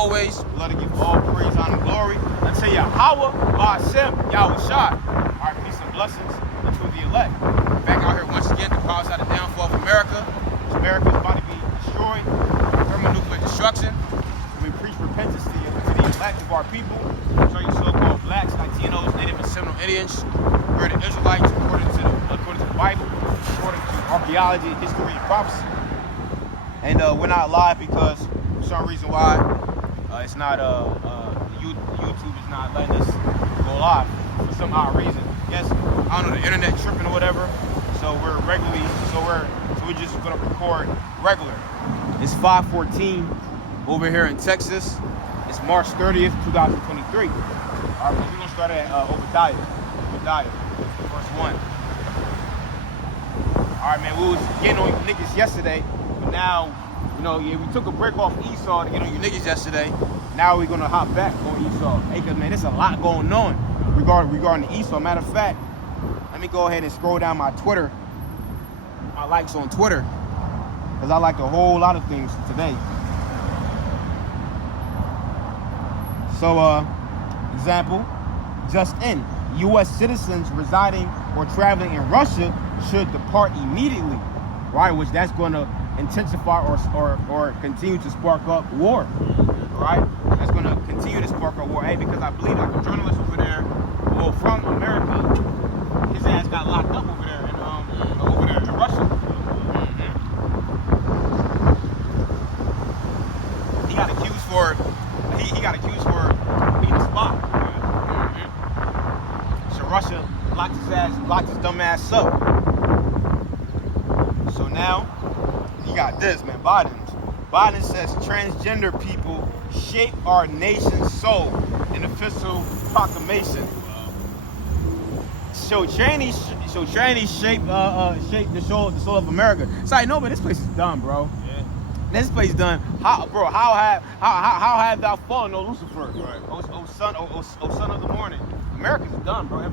always, we love to give all praise, honor, and glory unto Yahweh, Ba'ashem, Yahushua. Our peace and blessings unto the elect. Back out here once again to prophesy the downfall of America. America is about to be destroyed, thermonuclear destruction. We preach repentance to the elect of our people. So you so-called blacks, Latinos, Native and Seminole Indians. We're the Israelites according to the Bible, according to archaeology, history, and prophecy. And we're not live because for some reason why it's not YouTube is not letting us go live for some odd reason. Yes, I don't know, the internet tripping or whatever. So we're just gonna record regular. It's 5:14 over here in Texas. It's March 30th, 2023. All right, we're gonna start at Obadiah, first one. All right, man, we was getting on you niggas yesterday, but now, we took a break off Esau to get on you niggas yesterday. Now we're gonna hop back on Esau. Hey, cause man, there's a lot going on regarding Esau. Matter of fact, let me go ahead and scroll down my Twitter, my likes on Twitter, cause I like a whole lot of things today. So, example, just in, U.S. citizens residing or traveling in Russia should depart immediately, right? Which that's going to intensify or continue to spark up war, right? That's going to continue to spark up war. Hey, because I believe like a journalist over there, well, from America, his ass got locked up over there in Russia. He got accused for being a spy. So Russia locked his dumb ass up. So now you got this, man. Biden says transgender people shape our nation's soul in official proclamation. So trannies shape the soul of America. So I know, but this place is dumb, bro. Yeah. This place done. How have thou fallen, O Lucifer? Right. O son of the morning. America's done, bro. If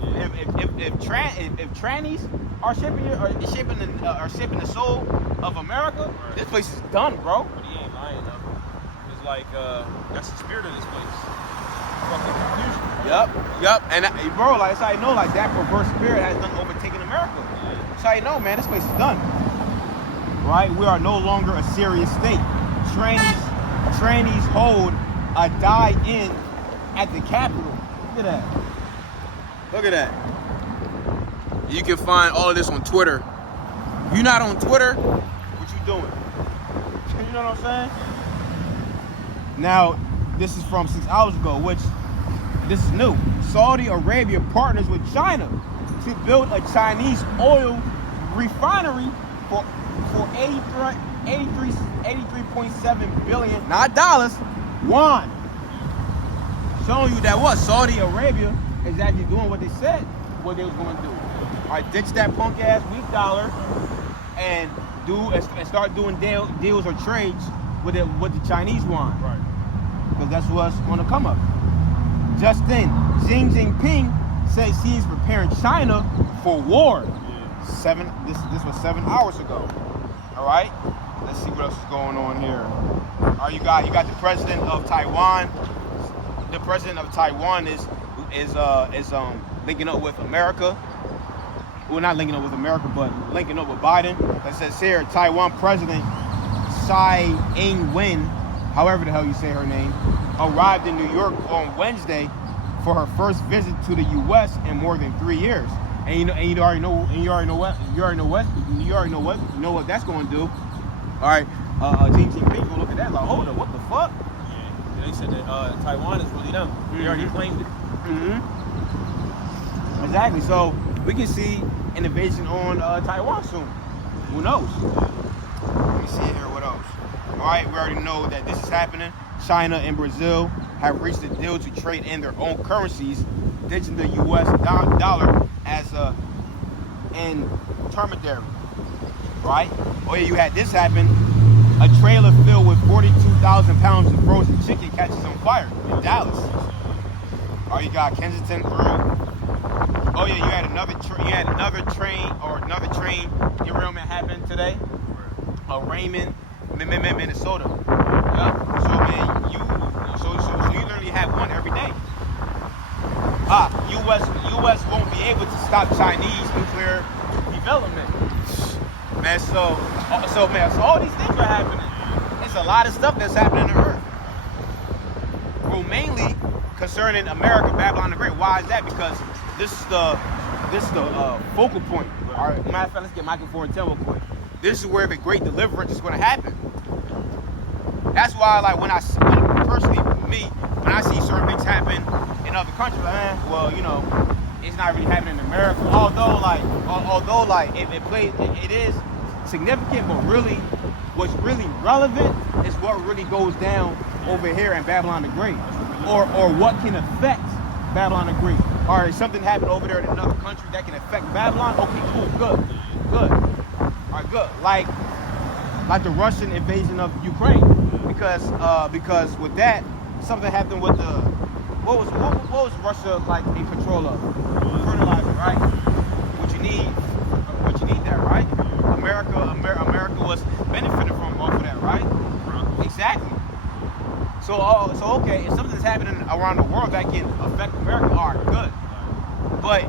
trannies are shaping the soul of America, right, this place is done, bro. But he ain't lying though. It's like that's the spirit of this place. Fucking confusion. Yep. And bro, like that's how I know, like that perverse spirit has done overtaken America. Yeah. That's how I know, man. This place is done. Right? We are no longer a serious state. Trannies hold a die-in at the Capitol. Look at that. Look at that. You can find all of this on Twitter. If you're not on Twitter, what you doing? You know what I'm saying? Now, this is from 6 hours ago, which this is new. Saudi Arabia partners with China to build a Chinese oil refinery for 83.7 billion, not dollars, yuan. Showing you that what Saudi Arabia is actually doing what they said what they was going to do. All right, ditch that punk ass weak dollar and start doing deals or trades with the Chinese yuan. Right. Because that's what's going to come up. Just then, Xi Jinping says he's preparing China for war. Yeah. This was 7 hours ago. All right. Let's see what else is going on here. All right, you got the president of Taiwan. The president of Taiwan is linking up with America. Well, not linking up with America, but linking up with Biden. That says here, Taiwan President Tsai Ing-wen, however the hell you say her name, arrived in New York on Wednesday for her first visit to the U.S. in more than 3 years. And you already know what that's going to do. All right, Xi Jinping gonna look at that like, hold up, what the fuck? Yeah, they said that Taiwan is really them. Mm-hmm. They already claimed it. Mm-hmm. Exactly. So we can see an invasion on Taiwan soon. Who knows? Let me see here. What else? All right, we already know that this is happening. China and Brazil have reached a deal to trade in their own currencies, ditching the U.S. dollar as an intermediary. Right? Oh yeah, you had this happen. A trailer filled with 42,000 pounds of frozen chicken catches on fire in Dallas. Oh, you got Kensington through. Oh yeah, you had another train derailment happen today. Raymond, Minnesota. Yeah. So man, So you literally have one every day. U.S. won't be able to stop Chinese nuclear development. Man, so all these things are happening. It's a lot of stuff that's happening on Earth. Well, mainly concerning America, Babylon the Great. Why is that? Because this is the focal point. All right, matter of fact, let's get Michael 4 and 10 real quick. This is where the great deliverance is going to happen. That's why, like, when I see certain things happen in other countries, like, well, you know, it's not really happening in America. Although it is significant, but really, what's really relevant is what really goes down over here in Babylon the Great, or what can affect Babylon the Great. All right, something happened over there in another country that can affect Babylon. Okay, cool, good. All right, good. Like the Russian invasion of Ukraine, because with that, something happened with the what was Russia like in control of? Fertilizer, right? What you need that, right? America was benefiting from off of that, right? Exactly. So okay, if something's happening around the world that can affect America, all right, good. But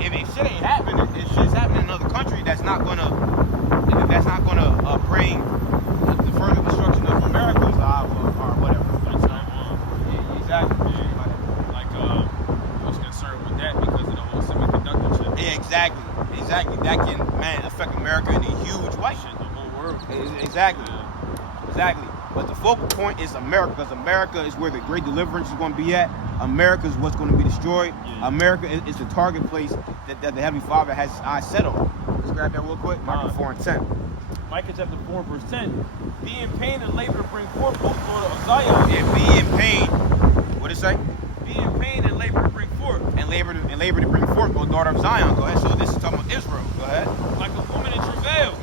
if shit ain't happening, if shit's happening in another country, that's not gonna bring the further destruction of America's or whatever. Yeah, exactly. Like I was concerned with that because of the whole semiconductor chip. Yeah, exactly. That can affect America in a huge way. Shit, the whole world. Exactly. But the focal point is America, because America is where the great deliverance is going to be at. America is what's going to be destroyed. Yeah. America is the target place that the Heavenly Father has his eyes set on. Let's grab that real quick. Micah 4 and 10. Micah chapter 4 verse 10. Be in pain and labor to bring forth, O daughter of Zion. And be in pain. What did it say? Be in pain and labor to bring forth. And labor to bring forth, O daughter of Zion. Go ahead. So this is talking about Israel. Go ahead. Like a woman in travail.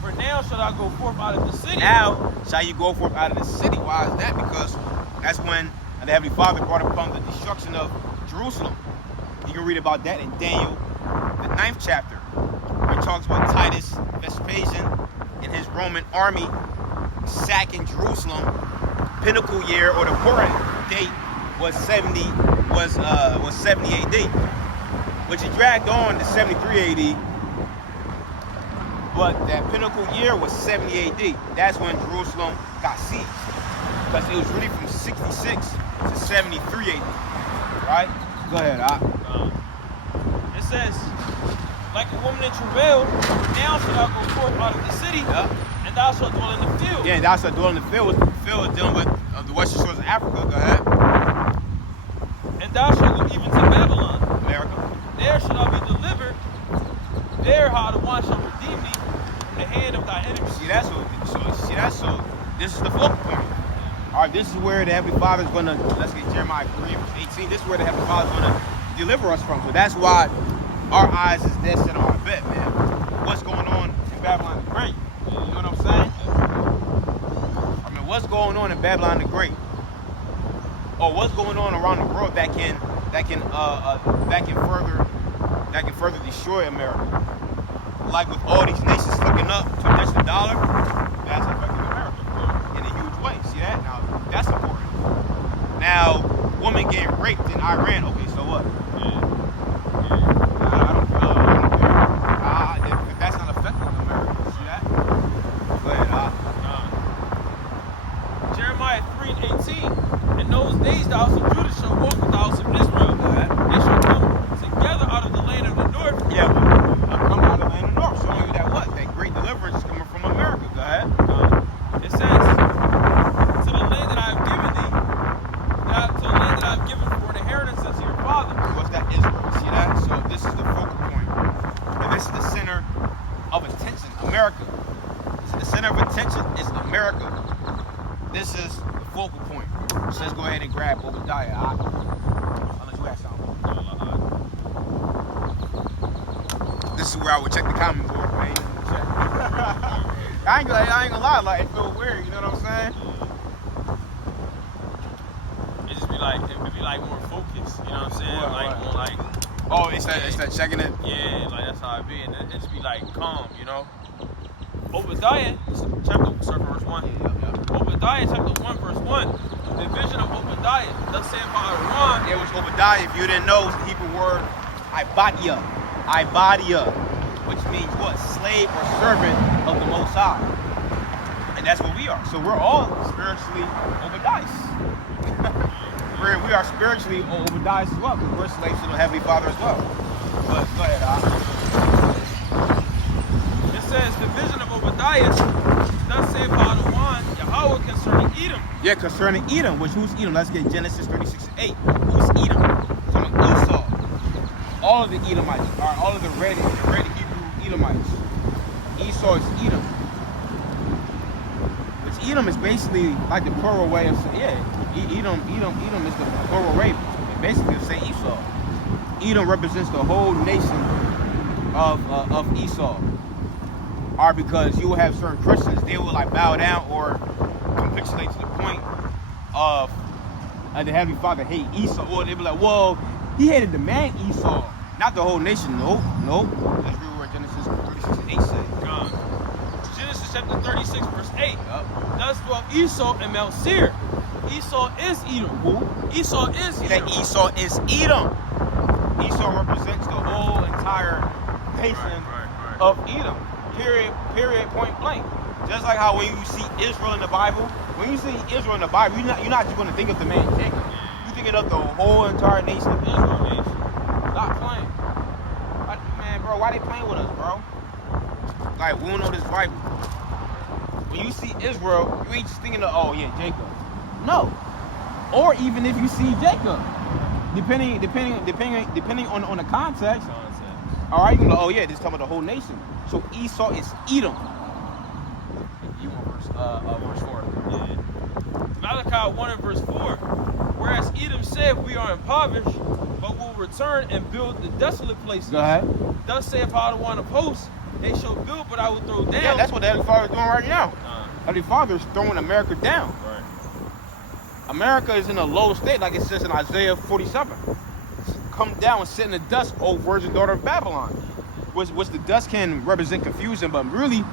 For now shall I go forth out of the city. Now shall you go forth out of the city. Why is that? Because that's when the Heavenly Father brought upon the destruction of Jerusalem. You can read about that in Daniel, the 9th chapter, where it talks about Titus Vespasian and his Roman army sacking Jerusalem. Pinnacle year, or the important date, was 70 AD, which it dragged on to 73 AD. But that pinnacle year was 70 AD. That's when Jerusalem got sieged. Because it was really from 66 to 73 AD. Right? Go ahead, it says, like a woman in travail, now shall thou go forth out of the city, and thou shalt dwell in the field. Yeah, thou shalt dwell in the field. The field is dealing with the western shores of Africa. Go ahead. And thou shalt go even to Babylon, America. There shall thou be delivered. There how the one shall redeem thee from the hand of thy enemies. See that? So this is the focal point. All right, this is where the Heavenly Father is going to, let's get Jeremiah 3 verse 18. This is where the Heavenly Father is going to deliver us from. So that's why our eyes is dead set on our bet, man. What's going on in Babylon the Great? You know what I'm saying? I mean, what's going on in Babylon the Great? Or what's going on around the world that can further destroy America? Like with all these nations looking up to ditch the dollar, that's affecting America in a huge way. See that? Now that's important. Now, woman getting raped in Iran. Okay, so what? I don't care. If that's not affecting America, see that? Go ahead. Jeremiah 3 and 18. In those days the house of Judah shall walk with the house of Israel. They shall come together out of the land of the north. Yeah, come out of the land of the north. Showing you that what? That great deliverance is coming from America. Go ahead. It says, to the land that I have given thee, to the land that I have given for an inheritance unto your father. What's that? Israel. See that? So this is the focal point. And this is the center of attention. America. So the center of attention is America. This is the focal point. So let's go ahead and grab Obadiah. Unless you ask something. This is where I would check the comment board, man. I ain't gonna lie, like it feels weird, you know what I'm saying? It would be like more focused, you know what I'm saying? More like oh, it's that checking it? Yeah, like that's how it be, and it just be like calm, you know? Obadiah chapter, start verse 1. Yeah. Obadiah chapter 1 verse 1. The vision of Obadiah. Thus saith Aaron. It was Obadiah. If you didn't know, it's the Hebrew word Ibadia. Ibadia, which means what? Slave or servant of the Most High. And that's what we are. So we're all spiritually Obadiahs. We are spiritually Obadiahs as well, because we're slaves to the Heavenly Father as well. But go ahead, It says the vision of Obadiah. Thus saith Aaron, Yahweh concerning Edom. Yeah, concerning Edom, who's Edom? Let's get Genesis 36:8. Who's Edom? From Esau. All of the Edomites are all of the red Hebrew Edomites. Esau is Edom. Which Edom is basically like the plural way of saying, Edom is the plural way, basically to say Esau. Edom represents the whole nation of Esau. Or because you will have certain Christians, they will like bow down or capitulate to the point of the Heavenly Father hate Esau, or they be like, well, he hated the man Esau, not the whole nation. No. Let's read what Genesis 36:8 says. Genesis chapter 36, verse 8. Yep. Thus dwelt Esau in Mount Seir. Esau is Edom. Who? Esau is See Edom. that Esau is Edom. Esau represents the whole entire nation of Edom. Period, point blank. Just like how when you see Israel in the Bible, you're not just going to think of the man Jacob. You're thinking of the whole entire nation of Israel. Stop playing. Man, bro, why they playing with us, bro? Like, we don't know this Bible. When you see Israel, you ain't just thinking of, oh yeah, Jacob. No. Or even if you see Jacob, depending on the context. All right, you can go, oh yeah, this is talking about the whole nation. So Esau is Edom. You want verse 4? Yeah. Malachi 1 and verse 4. Whereas Edom said, we are impoverished, but will return and build the desolate places. Go ahead. Thus saith Aaron of hosts, they shall build, but I will throw down. Yeah, that's what the Heavenly Father is doing right now. Heavenly Father is throwing America down. Right. America is in a low state, like it says in Isaiah 47. Come down and sit in the dust, O virgin daughter of Babylon. Which the dust can represent confusion, but really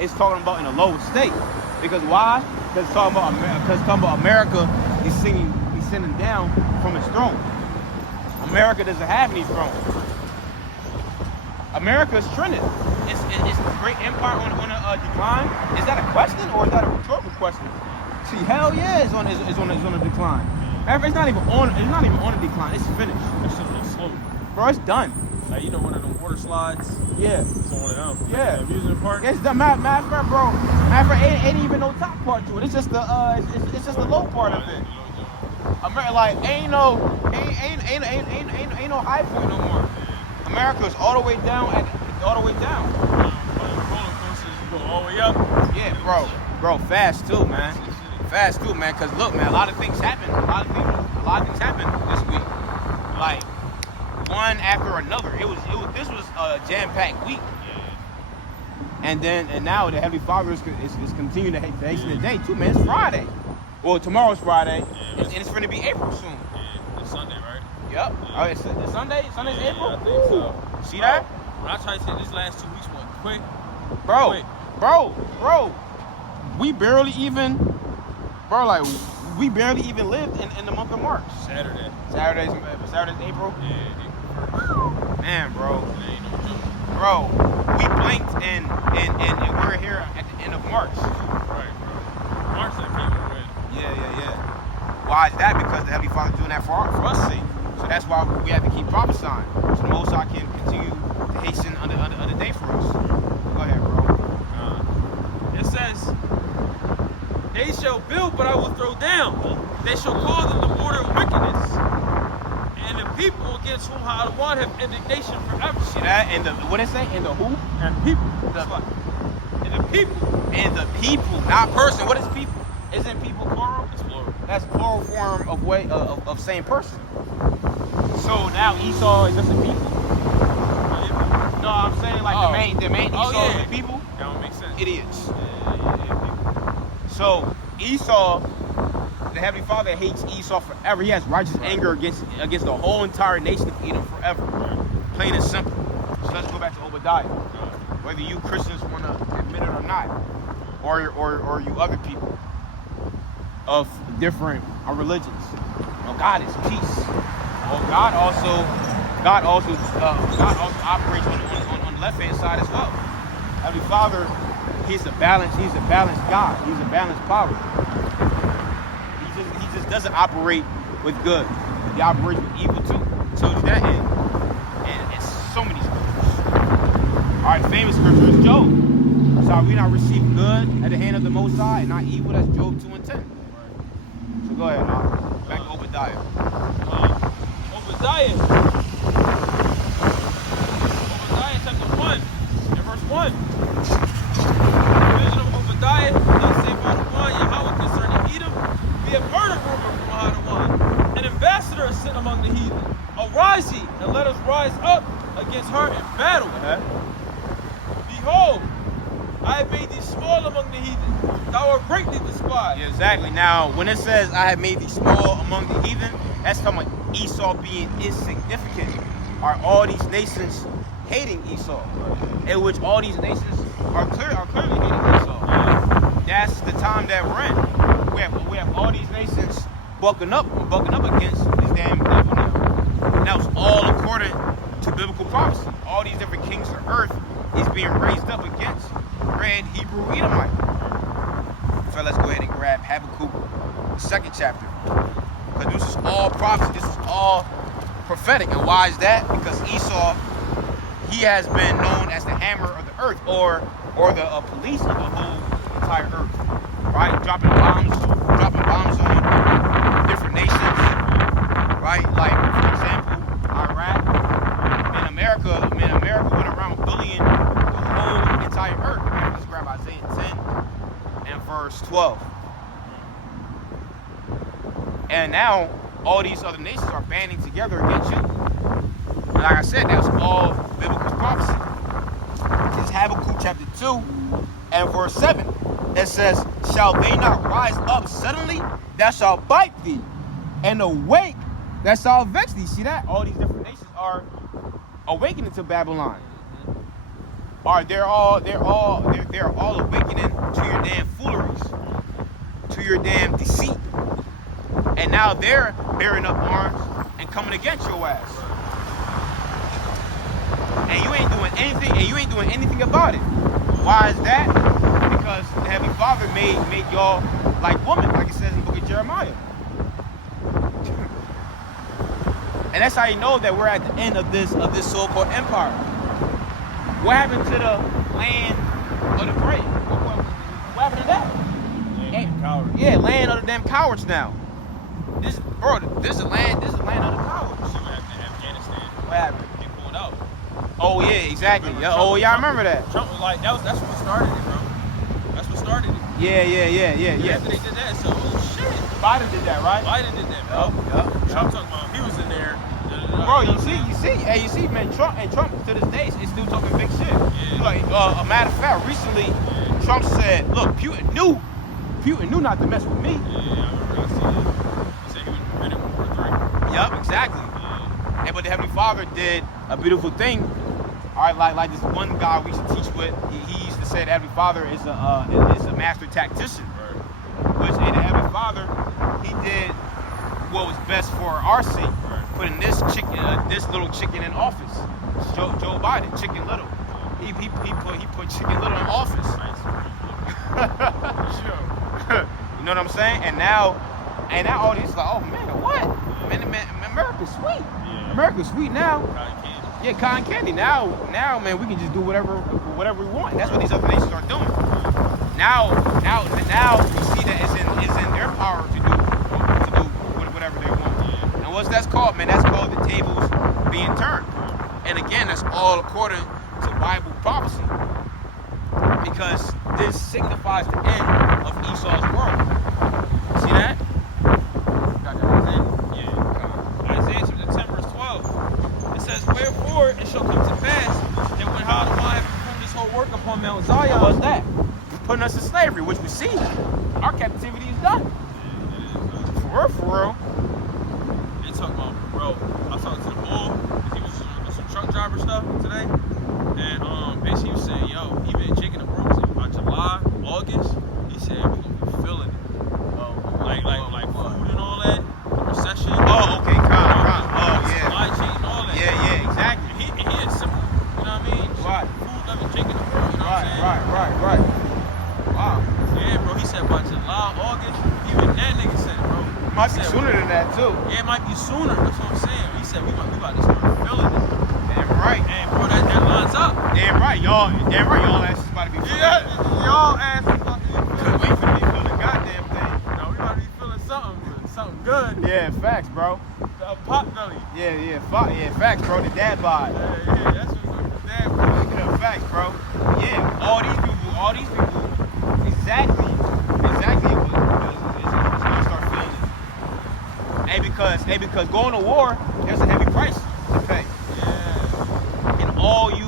it's talking about in a low state. Because why? Because it's talking about America is sitting down from its throne. America doesn't have any throne. America is trending. It's a great empire on a decline. Is that a question or is that a rhetorical question? See, hell yeah, it's on a decline. It's not even on a decline. It's finished. It's just a slope. Bro, it's done. Like, you know, one of them water slides. Yeah. It's on one of them. Yeah. The amusement park. It's the matter of fact, bro. Matter of fact, ain't even no top part to it. It's just the it's just the low part of it. America, like, ain't no high point no more. America's all the way down all the way down. Roller coasters, you go all the way up. Yeah, bro, fast too, man. Fast too, man. Cause look, man, a lot of things happen. A lot of things happened this week. Like one after another. This was a jam-packed week. And now the Heavenly Father is continuing to hasten the day too, man. It's Friday. Well, tomorrow's Friday, and it's going to be April soon. Yeah, it's Sunday, right? Yep. Oh, it's Sunday. Sunday's April. I think so. See that? When I try to say these last 2 weeks went quick. Bro. We barely even lived in the month of March. Saturday's April. Yeah. Man, bro. It ain't no joke. Bro, we blinked and we're here at the end of March. Right, bro. March that came already. Yeah. Why is that? Because the Heavenly Father's doing that for us sake. So that's why we have to keep prophesying. So the Most High can continue to hasten another day for us. Go ahead, bro. It says, they shall build, but I will throw down. They shall call them the border of wickedness. And the people against whom I want have indignation forever. See that? And what did it say? And the who? And people. And the people. And the people, not person. What is people? Isn't people plural? It's plural. That's plural form of same person. So now Esau is just a people? No, I'm saying like the main Esau is the people. That don't make sense. It is. Yeah. So Esau, the Heavenly Father hates Esau forever. He has righteous anger against the whole entire nation of Edom forever. Right. Plain and simple. So let's go back to Obadiah. Whether you Christians want to admit it or not, or you other people of different religions. No, God is peace. Well, God also operates on the left hand side as well. Heavenly Father, He's a balanced God. He's a balanced power. He just doesn't operate with good. He operates with evil too. So to that end. And so many scriptures. All right, famous scripture is Job. Shall we not receive good at the hand of the Most High and not evil? That's Job 2:10. So go ahead, back to Obadiah. Obadiah chapter 1 and verse 1. The vision of Obadiah, thus saith Adawan, Yahweh concerning Edom. We have heard a rumor from Adawan. An ambassador is sent among the heathen. Arise ye, and let us rise up against her in battle. Behold, I have made thee small among the heathen. Thou art greatly despised. Yeah, exactly. Now, when it says, I have made thee small among the heathen, that's talking about Esau being insignificant. Are all these nations hating Esau? In which all these nations are clearly hating Esau. That's the time that we're in. We have all these nations bucking up against this damn devil now. And that was all according to biblical prophecy. All these different kings of earth is being raised up against red Hebrew Edomite. So let's go ahead and grab Habakkuk, the 2nd chapter. Because this is all prophecy, this is all prophetic. And why is that? Because Esau, he has been known as the hammer of the earth, or the police of the whole entire earth. Right? Dropping bombs on different nations. Right? Like, for example, Iraq. America went around bullying the whole entire earth. Let's grab Isaiah 10 and verse 12. And now all these other nations are banding together against you. And like I said, that's all biblical prophecy. It's Habakkuk chapter 2 and verse 7. It says, shall they not rise up suddenly that shall bite thee, and awake that shall vex thee? See that? All these different nations are awakening to Babylon. They're all awakening to your damn fooleries, to your damn deceit. And now they're bearing up arms and coming against your ass. And you ain't doing anything about it. Why is that? Because the Heavenly Father made y'all like women, like it says in the book of Jeremiah. And that's how you know that we're at the end of this so-called empire. What happened to the land of the great? What happened to that? Land of cowards. Yeah, land of the damn cowards now. This is the land of the cowards. What happened to Afghanistan? What happened? They pulled out. Oh yeah, exactly. I remember that. Trump was like, that's what started it, bro. That's what started it. Yeah. After they did that, so shit. Biden did that, right? Biden did that, bro. Yep. Trump talking about he was in there. Bro, you see, man, Trump to this day is still talking big shit. Yeah. Like, a matter of fact, recently, Trump said, look, Putin knew not to mess with me. Yeah, I remember I see it. He said he would prevent it with World War III. Yep, exactly. Yeah. And but the Heavenly Father did a beautiful thing. All right, like this one guy we used to teach with, he used to say the Heavenly Father is a master tactician. Right. Which in the Heavenly Father, he did what was best for our sake. Right. Putting this little chicken in office. Joe Biden, Chicken Little. He put Chicken Little in office. You know what I'm saying? And now all these like, oh man, what? Man, America's sweet. Yeah. America's sweet now. Cotton candy. Yeah, cotton candy. Now, man, we can just do whatever we want. That's what these other nations are doing. Now, you see that it's in their power to do whatever they want. Yeah. And what's that's called, man? That's called the tables being turned. And again, that's all according to Bible prophecy. Because this signifies the end of Esau's world. See that? Got that Isaiah? Yeah. Isaiah chapter 10 verse 12. It says, wherefore it shall come to pass that when Hadamah have performed this whole work upon Mount Zion. What's that? Putting us in slavery, which we see. Our captivity is done. Yeah, it is. For real. They talking about, bro, I was talking to the bull, because he was doing some truck driver stuff today. And basically he was saying, yo, even chicken and Bronx by July, August, he said we're gonna be feeling it. Like food and all that, the recession. sooner than that too. Yeah, it might be sooner. That's what I'm saying. He said we about to start feeling it. Damn right. And bro, that lines up. Damn right, y'all asses about to be feeling Yeah, it. y'all asses about to be Couldn't feeling. wait for me to feel the goddamn thing. No, we about to be feeling something good. Yeah, facts, bro. A pot belly. Yeah, facts, bro. The dad bod. Yeah, that's what the dad was. Yeah, facts, bro. Yeah, all these people, exactly. It's gonna start feeling it. Because going to war, there's a heavy price to pay. Yeah. And all you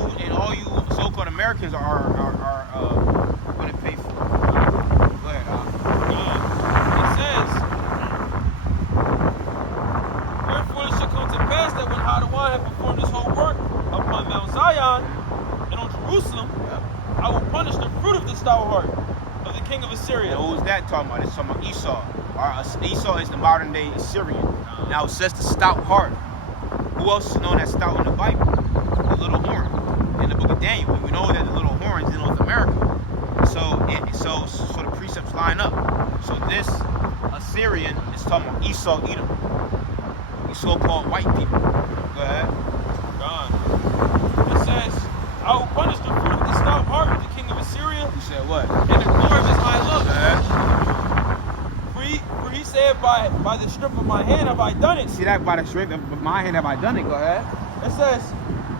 so-called Americans are gonna pay for it. Go ahead, It says, wherefore it shall come to pass that when Hadawan had performed this whole work upon Mount Zion and on Jerusalem, I will punish the fruit of the stout heart of the king of Assyria. And who's that talking about? It's talking about Esau. Esau is the modern day Assyrian. Now it says the stout heart. Who else is known as stout in the Bible? The little horn. In the book of Daniel, we know that the little horn is in North America. So the precepts line up. So this Assyrian is talking about Esau, Edom. These so-called white people. Go ahead. God. It says, I will punish the fruit of the stout heart of the king of Assyria You said what? and the glory of his high love. Go ahead. For he said, by the strip of my hand have I done it. See that? By the strength of my hand have I done it. Go ahead. It says,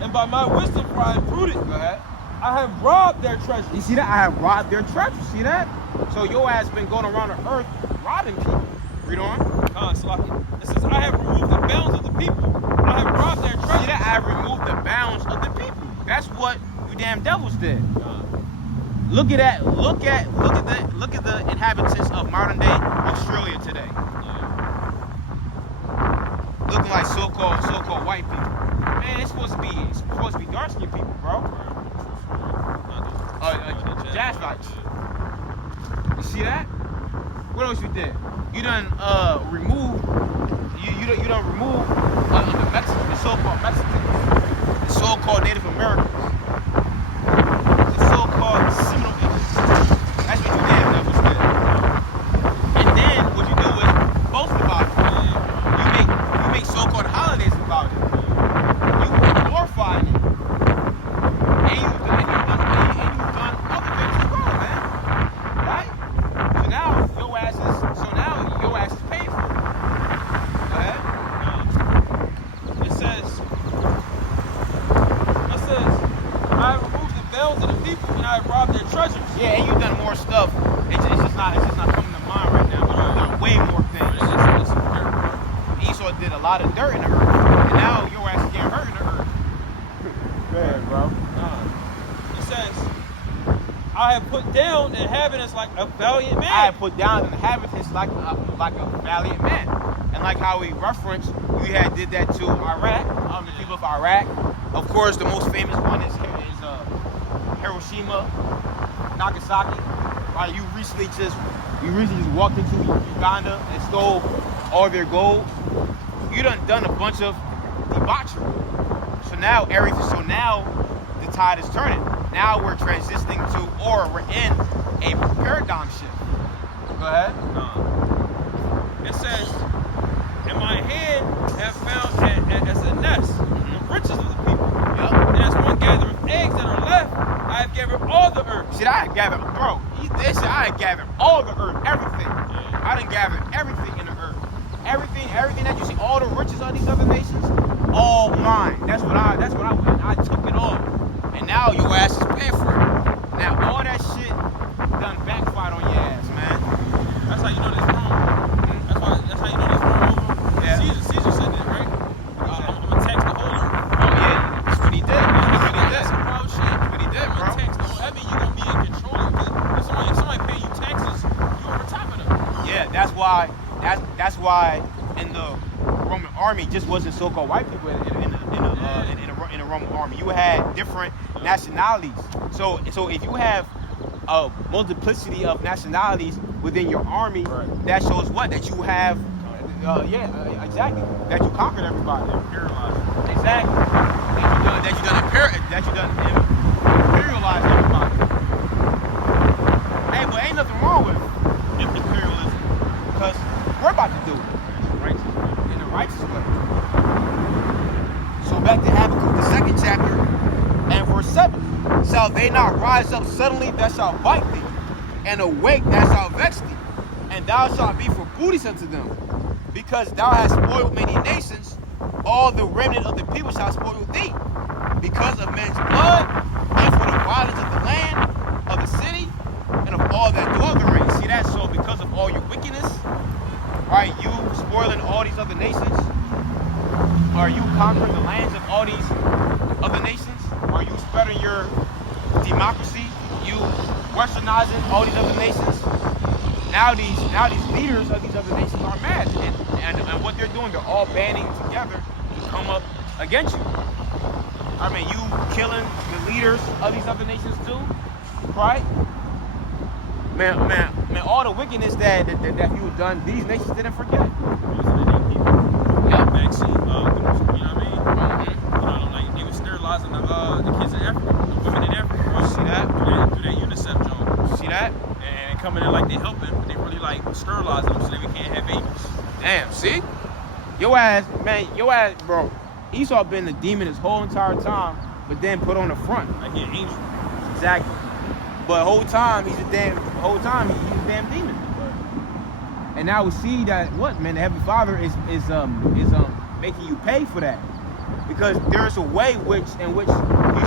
and by my wisdom for I have prudent. Go ahead. I have robbed their treasures. You see that? I have robbed their treasure. See that? So your ass been going around the earth robbing people. Read on. It says, I have removed the bounds of the people. I have robbed their See treasures. that? I have removed the bounds of the people. That's what you damn devils did. Look at that. Look at the inhabitants of modern day Australia today. Looking like so-called white people. Man, it's supposed to be dark skinned people, bro. Jaslites. You see that? What else you did? You done remove the so-called Mexicans, the so-called Native Americans, the so-called Seminole Indians. That's what you did. That was good. And then what you do is boast about it. You make so-called holidays about it. You glorify it. And you've done other things as well, man. Right? So now your ass is paid for it. Go ahead. It says, I have removed the bounds of the people and I have robbed their treasures. Yeah, and you've done more stuff. It's just not coming to mind right now. But you've done way more things. Esau did a lot of dirt in the earth, and now your ass is getting hurt in the earth. Go ahead, bro. It says, I have put down the inhabitants like a valiant man. I have put down the inhabitants like a valiant man, and like how we referenced, we had did that to Iraq, the people of Iraq. Of course, the most famous one is Hiroshima, Nagasaki. Right, you recently just walked into Uganda and stole all their gold. You done a bunch of debauchery. So now the tide is turning. Now we're transitioning we're in a paradigm shift. Go ahead. It says, and my hand have found as a nest the riches of the people. Yep. And as one gather of eggs that are left, I have gathered all the earth. See, I gathered, bro. I gathered all the earth, everything. I done gathered everything in the earth. Everything that you see, all the riches of these other nations, all mine. That's what I took it all. And now your ass is paying for it. Now all that shit done backfired on your ass, man. That's how you know this wrong. That's how you know this wrong. Yeah. Caesar said that, right? I'm gonna tax the whole earth. Oh yeah, that's what he did. That's some wild shit. That's what he did, bro. Tax the whole. That means you gonna be in control because if somebody pay you taxes, you over top of them. Yeah, that's why in the Roman army just wasn't so-called white people in the Roman army. You had different nationalities. So if you have a multiplicity of nationalities within your army, that shows what? That you have, exactly. That you conquered everybody. Paralyzed. Exactly. That you done imperialized everybody. Hey, but ain't nothing wrong with imperialism because we're about to do it. they not rise up suddenly that shall bite thee, and awake that shall vex thee, and thou shalt be for booties unto them, because thou hast spoiled many nations, all the remnant of the people shall spoil thee, because of men's blood, and for the violence of the land, of the city, and of all that dwell therein. See that? So because of all your wickedness, right, you spoiling all these other nations, are you conquering the lands of all these other nations? Are you spreading your democracy? You westernizing all these other nations? Now these leaders of these other nations are mad, and what they're doing, they're all banding together to come up against you. I mean, you killing the leaders of these other nations too, right? Man, all the wickedness that you've done, these nations didn't forget. Yep. Vaccine, you know what I mean? Mm-hmm. You know, like they were sterilizing the kids in Africa, the women in Africa, bro. See that? Through that UNICEF job. See that? And coming in like they helping, but they really like sterilizing them so that we can't have babies. Damn, see? Your ass, bro. Esau been the demon his whole entire time, but then put on the front. Like he an angel. Exactly. But whole time he's a damn demon. And now we see that the Heavenly Father is making you pay for that, because there's a way in which you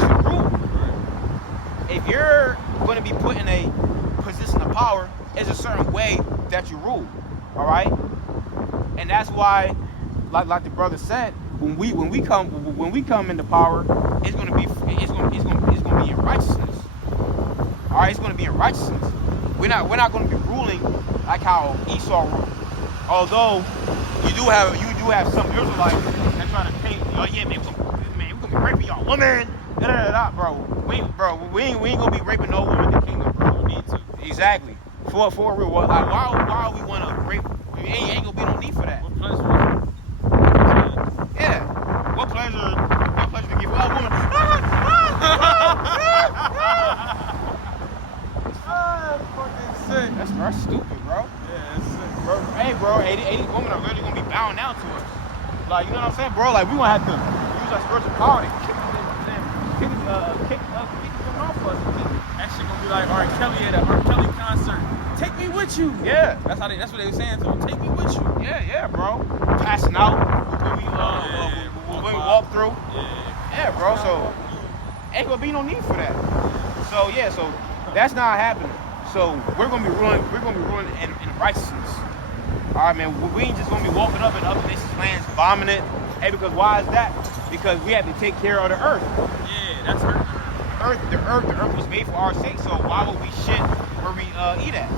should rule. If you're going to be put in a position of power, there's a certain way that you rule. All right, and that's why, like the brother said, when we come into power, it's going to be in righteousness. All right, it's going to be in righteousness. We're not going to be ruling like how Esau ruled. Although you do have some Israelites that try to paint, oh yeah, man, we're gonna be raping y'all woman. Bro, we ain't gonna be raping no woman in the kingdom, bro. We need to. Exactly. For real. Like, why we wanna rape? Ain't gonna be no need for that. What pleasure? Yeah. What pleasure to give a woman? That's stupid, bro. Yeah, that's sick. Bro, hey, these women are really gonna be bowing down to us. Like, you know what I'm saying, bro? Like, we gonna have to use our spiritual power to kick them off us. That shit gonna be like R. Kelly at a R. Kelly concert. Take me with you. Yeah. That's what they were saying to him. Take me with you. Yeah, bro. Passing out when we walk through. Yeah, bro. So ain't gonna be no need for that. So that's not happening. So we're gonna be ruling in righteousness. All right, man. We ain't just gonna be walking up in other nations' lands, bombing it. Hey, because why is that? Because we have to take care of the earth. Yeah, that's Earth. The earth was made for our sake. So why would we shit where we eat at?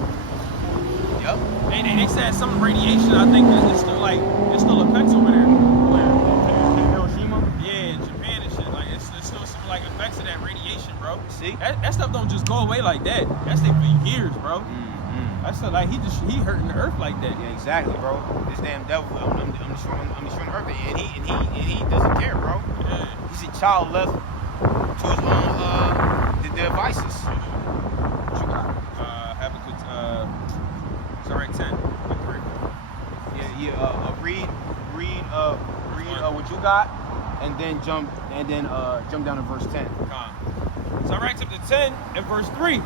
Yep. And they said some radiation. I think it's still effects over there. In Hiroshima. Yeah, in Japan and shit. Like it's still some like effects of that radiation, bro. See? That stuff don't just go away like that. That stay for years, bro. Mm-hmm. That's stuff like he hurting the earth like that. Yeah, exactly, bro. This damn devil, I'm destroying the earth, and he doesn't care, bro. Yeah. He's a child left to his own devices. What you got? Habakkuk, sorry, 10, 3. Yeah. Read what you got, and then jump down to verse 10. So I ranked up to 10 and verse 3.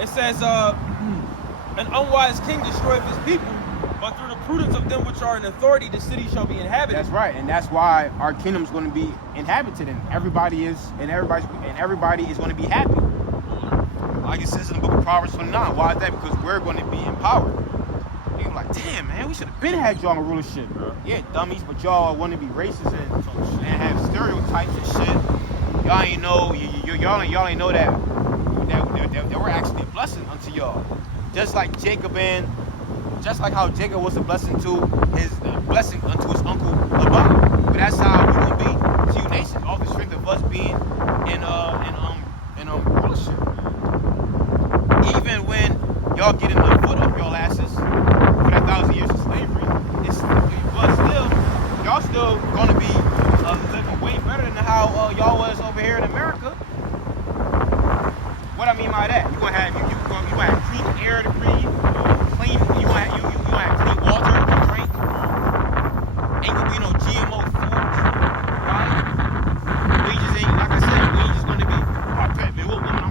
It says, an unwise king destroyeth his people, but through the prudence of them which are in authority, the city shall be inhabited. That's right, and that's why our kingdom's going to be inhabited, and everybody is going to be happy. Like it says in the book of Proverbs 29. Why is that? Because we're going to be empowered. You're like, damn, man, we should have been had y'all in rulership, bro. Yeah, dummies, but y'all want to be racist and have stereotypes and shit. Y'all ain't know, y'all ain't know that we're actually a blessing unto y'all. Just like how Jacob was a blessing unto his uncle Laban. But that's how we're gonna be to you nations, off the strength of us being in rulership. Even when y'all get in the foot of y'all asses for that 1,000 years of slavery, y'all still gonna be living way better than how y'all was over here in America. What I mean by that, you gonna have clean air to breathe, you gonna have clean water to drink. Ain't gonna be no GMO foods, right? We just ain't, like I said, we ain't just gonna be, oh, man, what woman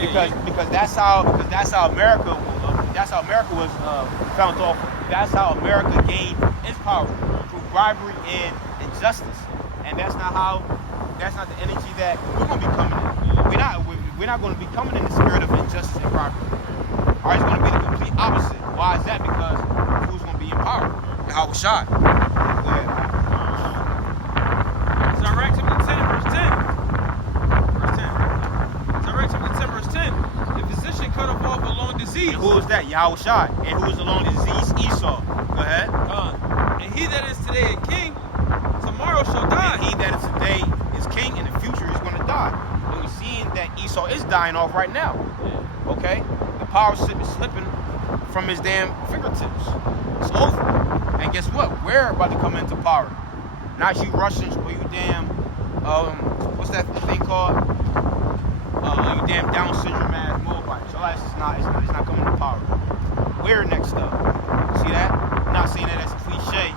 because that's how America was found off. That's how America gained its power through bribery and injustice, and that's not the energy that we're gonna be coming in. We're not gonna be coming in the spirit of injustice and bribery. All right, it's gonna be the complete opposite. Why is that? Because who's gonna be in power? And how was shot. Go ahead. Direct to 10 verse 10. Verse 10. Direct to 10 verse 10. The physician cut off a long disease. And who was that? Yahweh shot. And who was the long disease? Esau. Go ahead. And he that is today a king, tomorrow shall die. And he that is today is king, in the future is going to die. And we're seeing that Esau is dying off right now. Yeah. Okay? The power is slipping from his damn fingertips. It's over. And guess what? We're about to come into power. Not you Russians or you damn, what's that thing called? You damn Down syndrome ass Moabites. So it's not coming to power. We're next up. See that? I'm not saying that as a cliche,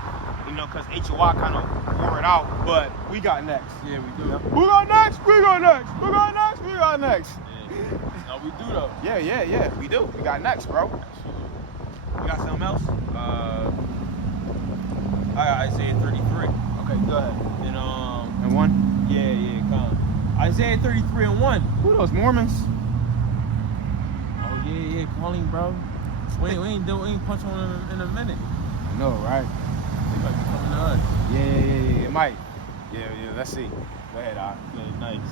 because HOI kind of wore it out, but we got next. Yeah, we do. We got next. We got next. We got next. We got next. Yeah. No, we do though. Yeah. We do. We got next, bro. You got something else? I got Isaiah 33. Okay, go ahead. And 1? Yeah, come. Isaiah 33 and 1. Who those Mormons? Oh yeah, calling, bro. We ain't punch on in a minute. I know, right? They might be coming to us. Yeah. It might. Yeah. Let's see. Go ahead, Al. Yeah, nice.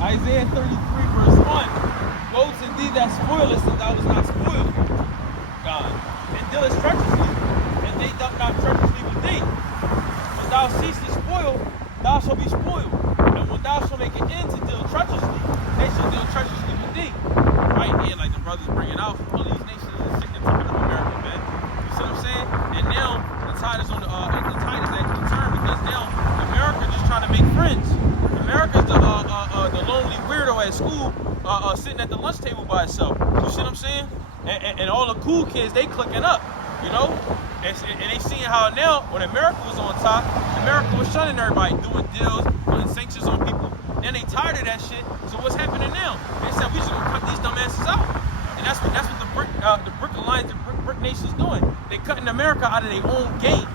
Isaiah 33 verse 1. Woe to thee that spoilest, and thou was not spoiled. God. And dealest treacherously, and they dealt not treacherously with thee. When thou cease to spoil, thou shalt be spoiled. And when thou shalt make an end to deal treacherously, they shall deal treacherously with thee. Right here, like the brothers bring it out, all these nations are sick and tired of America, man. You see what I'm saying? And now the tide is on the tide is actually turned, because now America just trying to make friends. America's the lonely weirdo at school, sitting at the lunch table by itself. You see what I'm saying? And all the cool kids, they clicking up, and they seeing how now, when America was on top, America was shunning everybody, doing deals, putting sanctions on people. Then they tired of that shit. So what's happening now? They said we just gonna cut these dumbasses out, and that's what the BRIC Alliance, the BRIC Nation's doing. They cutting America out of their own game,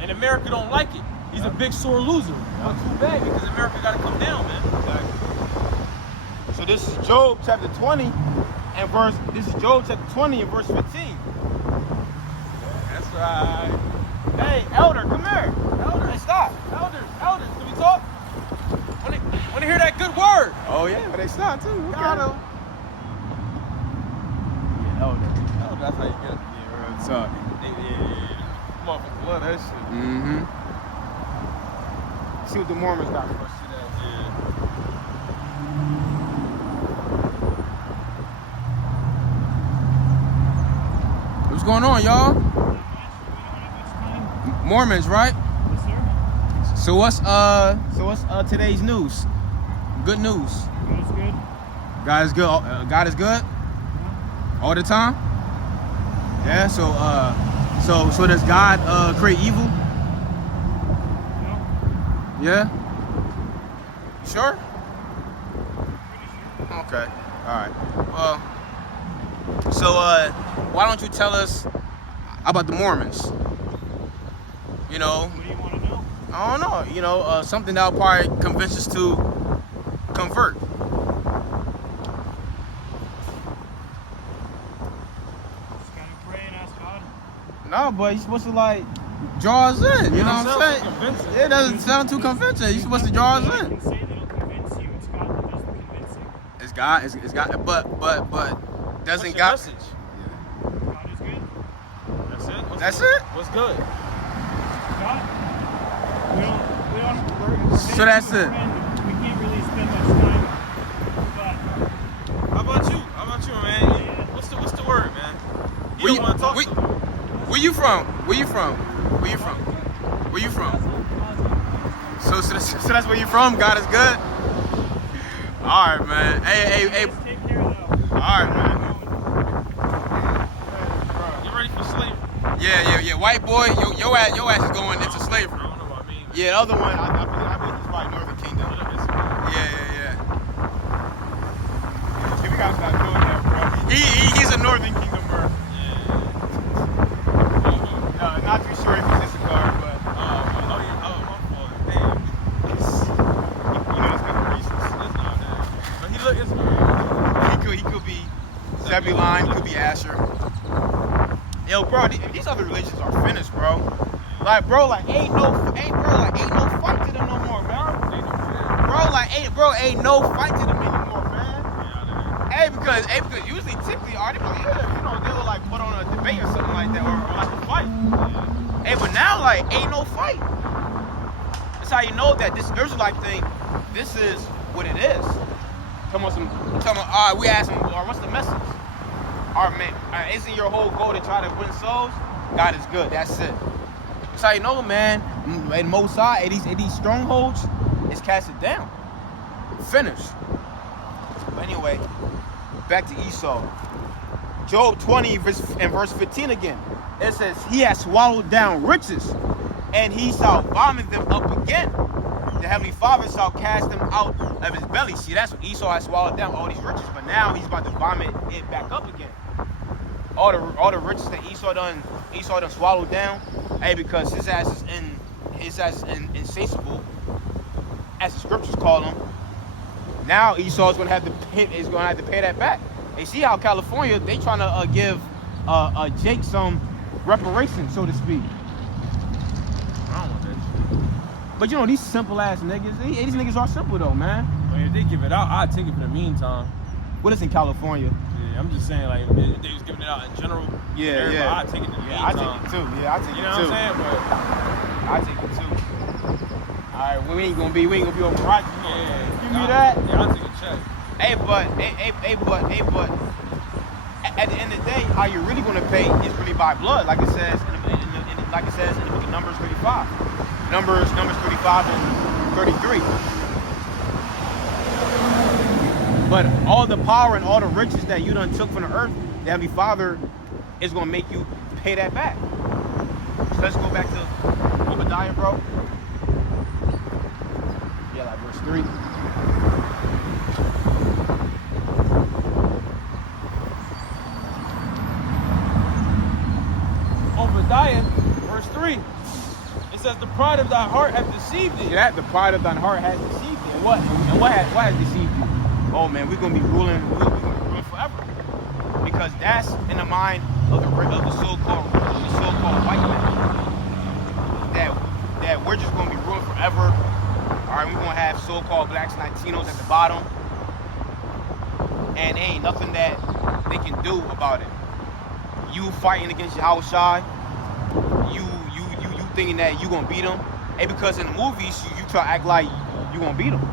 and America don't like it. He's a big sore loser. But too bad, because America got to come down, man. Exactly. So this is Job chapter 20 and verse 15. That's right. Hey, Elder, come here. Elder, Hey, stop. Elders, can we talk? Want to hear that good word? Oh yeah, but they stop too. Okay. Got him. Yeah, Elder. Elder, that's how you get it. Yeah, real talk. Yeah. Motherfuckers love that shit. Mm-hmm. See what the Mormons got for us. Yeah. What's going on, y'all? Mormons, right? Yes, sir. So what's today's news? Good news. That's good. God is good. God is good all the time. Yeah. So does God create evil? No. Yeah. Sure. Pretty sure. Okay. All right. Well. So why don't you tell us about the Mormons? What do you want to know? I don't know. Something that'll probably convince us to convert. Just gotta pray and ask God. No, but you're supposed to draw us in. You know what I'm saying? Convincing. It doesn't sound too convincing. You're supposed to draw us I in. can say that'll convince you. It's God that does the convincing. It's God. It's God. But doesn't What's your God? message? God is good. That's it? That's it? What's good? God. We're So that's to a it. friend. We can't really spend much time. But How about you, man? Yeah. What's the word, man? You Where don't want to talk to me. Where you from? So that's where you from? God is good? All right, man. Hey. just take care of that. All right, man. You ready for slavery? Yeah. White boy, your ass is going into slavery. I don't know what I mean. Yeah, the other one, I believe he's probably Northern Kingdom. Yeah. Judah, Israel. He could be Zebulon, he could be Asher. Yo, bro, these other religions are finished, bro. Like, bro, ain't no fight to them no more, man. Ain't no fight to them anymore, man. Hey, because usually, typically, they will like put on a debate or something like that, or like a fight. Hey, but now, like, ain't no fight. That's how you know that this Israelite thing, this is what it is. All right, we ask them, what's the message? All right, man, isn't your whole goal to try to win souls? God is good, that's it. That's how you know, man, in Mosai, at these strongholds, it's casted down. Finished. But anyway, back to Esau. Job 20 and verse 15 again. It says, he has swallowed down riches, and he shall vomit them up again. The Heavenly Father shall cast them out of his belly. See, that's what Esau has swallowed down, all these riches. But now he's about to vomit it back up again. All the riches that Esau done swallowed down, hey, because his ass is insatiable, as the scriptures call him. Now Esau's gonna have to pay that back. They see how California, they trying to give Jake some reparations, so to speak. I don't want that shit. But you know, these simple ass niggas, these niggas are simple though, man. I mean, if they give it out, I'd take it for the meantime. What is in California? Yeah, I'm just saying, like, if they was giving it out in general. Yeah. I'd take it for the I meantime. take it too. Yeah, I take You it know too. what I'm saying? But I take it too. All right, we ain't gonna be over right. yeah, Give me that. Yeah, I'll take a check. Hey, but at the end of the day, how you're really gonna pay is really by blood, like it says in the book of Numbers 35. Numbers 35 and 33. But all the power and all the riches that you done took from the earth, the Heavenly Father is gonna make you pay that back. So let's go back to Obadiah, bro. Yeah, like verse 3. Obadiah, verse 3. It says, the pride of thy heart hath deceived thee. Yeah, the pride of thine heart has deceived thee. And what has deceived you? Oh man, we're gonna be ruling forever. Because that's in the mind of the so-called white man. That we're just gonna be ruling forever. Alright, we're gonna have so-called blacks and Latinos at the bottom. And ain't nothing that they can do about it. You fighting against Yahushua, you thinking that you gonna beat them, and because in the movies you try to act like you gonna beat them,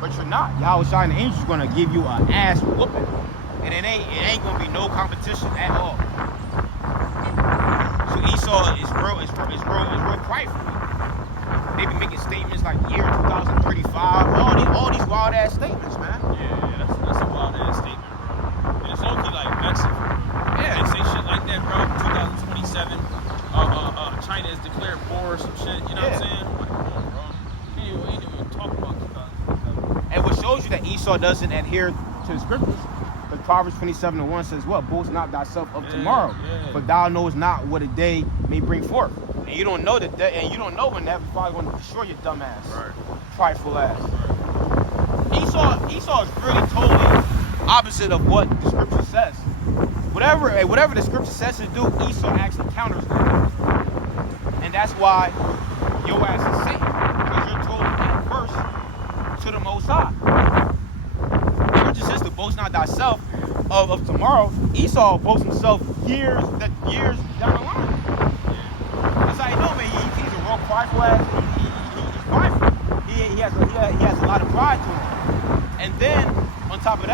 but you're not. Yahushua and the angels gonna give you an ass whooping, and it ain't gonna be no competition at all. So Esau is real prideful. They be making statements like year 2035, all these wild ass statements, man. Yeah, that's a wild ass statement, bro. And it's only like vexing. Yeah, they say shit like that, bro. 2027, China has declared war or some shit. You know what I'm saying? Like, come on, bro. We ain't even talking about 2027. And what shows you that Esau doesn't adhere to the scriptures, because Proverbs 27:1 says, "What? Boast not thyself of tomorrow, for thou knowest not what a day may bring forth." And you don't know and you don't know when the Heavenly Father going to destroy your dumb ass, prideful ass. Esau is really totally opposite of what the scripture says. Whatever the scripture says to do, Esau actually counters that. And that's why your ass is Satan, because you're totally adverse to the Most High. Which is just to boast not thyself of tomorrow. Esau boasts himself years down the line. That's how you know, man. He's a real prideful ass. He's prideful. He has a lot of pride to him. And then on top of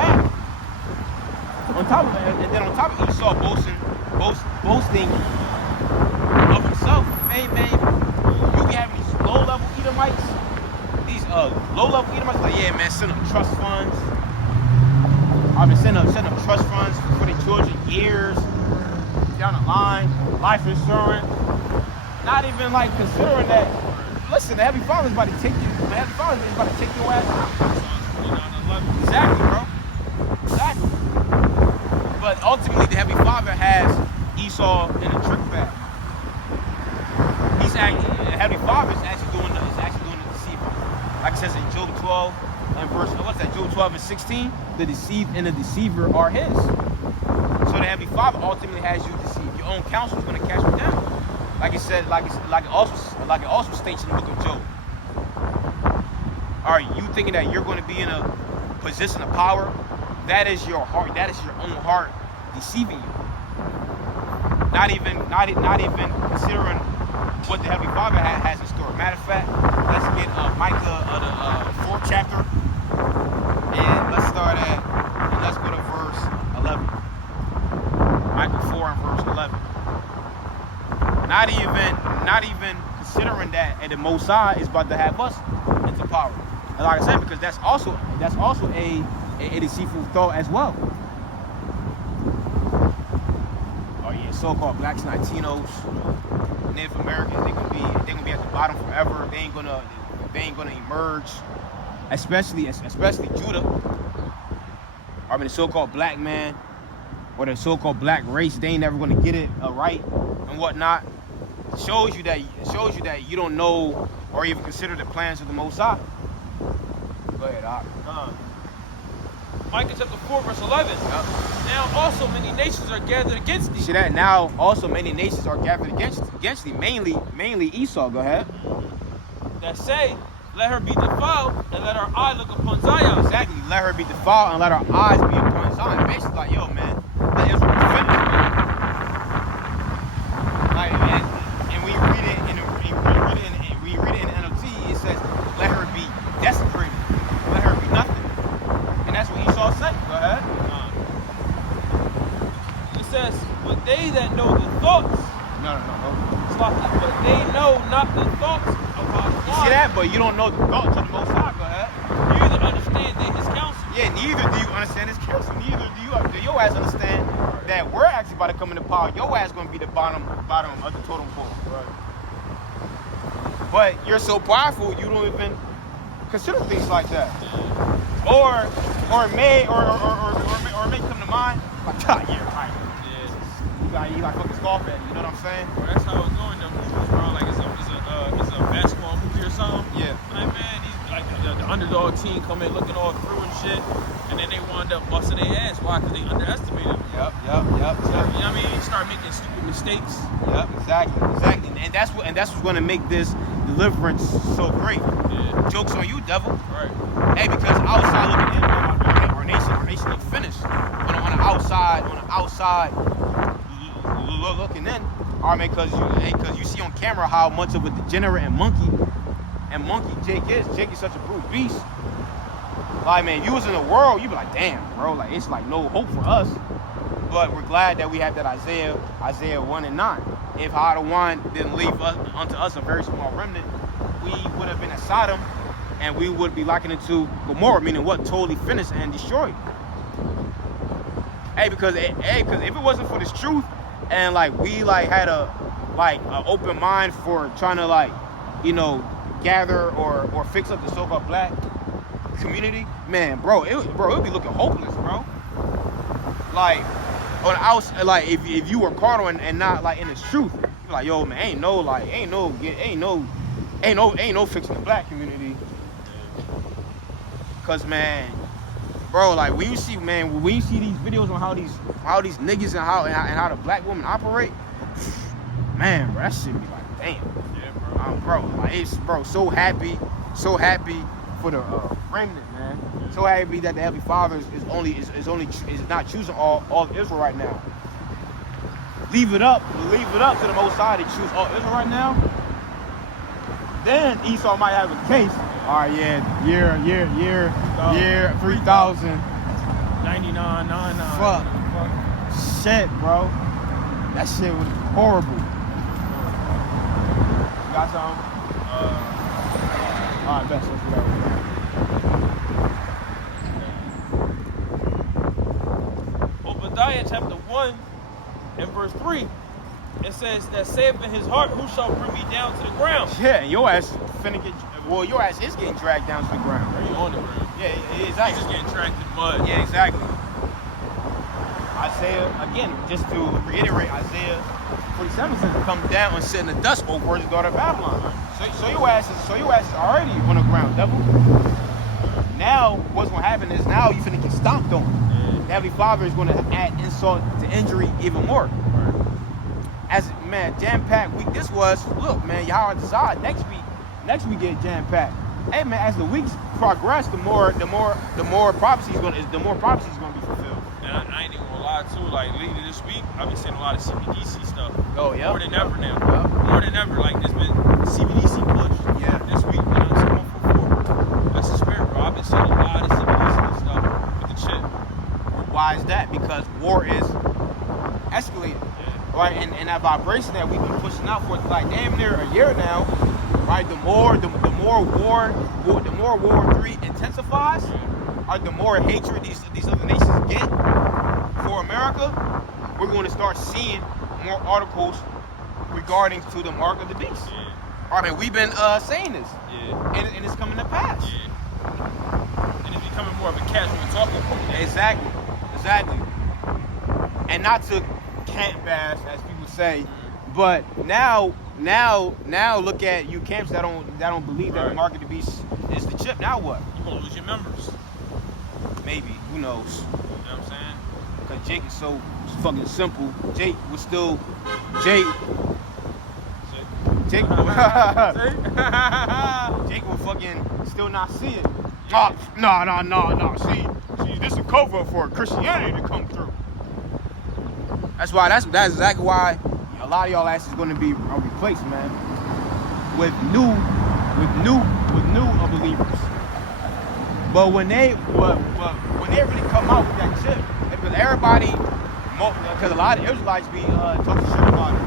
Esau boasting of himself. Hey man, you be having these low-level Edomites, like, yeah man, send them trust funds. I've been sending them trust funds for their children years down the line, life insurance. Not even like considering that. Listen, the Heavenly Father is about to take you. The Heavenly Father is about to take your ass out. Exactly, bro. Exactly. But ultimately, the Heavenly Father has Esau in a trick bag. The Heavenly Father is actually doing the deceiving. Like it says in Job 12 in verse, what's that, Job 12 and 16, the deceived and the deceiver are his. So the Heavenly Father ultimately has you deceived. Your own counsel is going to cast you down. Like it said, like it also states in the book of Job. Are you thinking that you're going to be in a position of power? That is your heart. That is your own heart deceiving you. Not even considering what the Heavenly Father has in store. Matter of fact, let's get Micah, the 4th chapter, and let's start at, and let's go to verse 11. Micah 4 and verse 11. Not even considering that, and the Most High is about to have us into power. And like I said, because that's also a deceitful thought as well. So-called blacks, Latinos, Native Americans, they're gonna be at the bottom forever. They ain't gonna emerge, especially Judah. I mean, the so-called black man or the so-called black race, they ain't never gonna get it right and whatnot. Shows you that you don't know or even consider the plans of the Most High. Go ahead, Doc. Micah chapter 4, verse 11. Yep. Now also many nations are gathered against thee. See that? Now also many nations are gathered against thee. Mainly Esau. Go ahead. That say, let her be defiled and let our eye look upon Zion. Exactly. Let her be defiled and let our eyes be upon Zion. Basically, like, yo, man, let Israel be finished, man. Like, and when you read it in the NLT, it says, let her be desecrated. Let her be nothing. And that's what Esau said. Go ahead. It says, but they that know the thoughts. No. But they know not the thoughts of our You God. see that? But you don't know the thoughts of the Most High. Go ahead. Neither understand they his counsel. Yeah, neither do you understand his counsel. Neither do your ass understand that we're actually about to come into power. Your ass going to be the bottom of the totem pole. Right. But you're so powerful, you don't even consider things like that. Or it may come to mind like, yeah, right. You like fucking scoff at it, you know what I'm saying? Bro, that's how it's going in them movies, bro. Like it's a basketball movie or something. Yeah. Like, man, the underdog team come in looking all through and shit, and then they wind up busting their ass. Why? Because they underestimated them. Yep. You know what I mean? You start making stupid mistakes. Yep, exactly. And that's what's going to make this deliverance so great. Yeah. Joke's on you, devil. Right. Hey, because outside looking in, our nation ain't finished. On the outside looking in, because you see on camera how much of a degenerate and monkey Jake is. Jake is such a brute beast. Like, man, if you was in the world, you'd be like, damn, bro, like it's like no hope for us. But we're glad that we have that Isaiah 1 and 9. If Hadawan didn't leave unto us a very small remnant, we would have been at Sodom, and we would be likened to Gomorrah, meaning what? Totally finished and destroyed. Hey, because if it wasn't for this truth, and like we like had an open mind for trying to like, you know, gather or fix up the so-called black community, man, bro, it would be looking hopeless, bro. Like on the outside, like if you were carnal and not like in this truth, you're like, yo, man, ain't no fixing the black community. Cause man, bro, like when you see these videos on how these niggas and how the black women operate, man, bro, that shit be like, damn. Yeah, Bro, like it's so happy for the remnant, man. So happy that the Heavenly Father is not choosing all of Israel right now. Leave it up to the Most High to choose all Israel right now. Then Esau might have a case. All right, yeah, year 3000. 99. Fuck. Shit, bro. That shit was horrible. You got something? All right, best. Let's do that. Obadiah chapter 1 and verse 3, it says that saith in his heart, who shall bring me down to the ground? Yeah, and your ass your ass is getting dragged down to the ground. Are you on the ground? Yeah, He's exactly. just getting dragged in mud. Yeah, exactly. Isaiah, again, just to reiterate, Isaiah 47 says to come down and sit in the dust, O virgin daughter of Babylon. So your ass is already on the ground, devil. now what's gonna happen is now you finna get stomped on. The Heavenly Father is gonna add insult to injury even more. As man, jam-packed week this was. Look, man, y'all decide next week get jam-packed. Hey man, as the weeks progress, the more prophecy is gonna be fulfilled. And I ain't even gonna lie too. Like lately this week, I've been seeing a lot of CBDC stuff. Oh yeah. More than ever now. Yeah. More than ever. Like there's been CBDC push. Yeah. This week, and I'm saying before. That's the spirit, bro. I've been seeing a lot of CBDC stuff with the chip. Why is that? Because war is escalating. Right, and that vibration that we've been pushing out for like damn near a year now, right? The more War 3 intensifies, or the more hatred these other nations get for America, we're going to start seeing more articles regarding to the mark of the beast. I mean, we've been saying this, and it's coming to pass. And it's becoming more of a casual talking point. Exactly. And not to camp bash, as people say, but now look at you camps that don't believe that the mark of the beast is the chip. Now what? You're gonna lose your members. Maybe, who knows? You know what I'm saying? Because Jake is so fucking simple. Jake would fucking still not see it. No. See, this is a cover for Christianity to come through. That's exactly why a lot of y'all asses is going to be replaced, man, with new believers. But when they really come out with that chip, because a lot of Israelites be talking shit about it.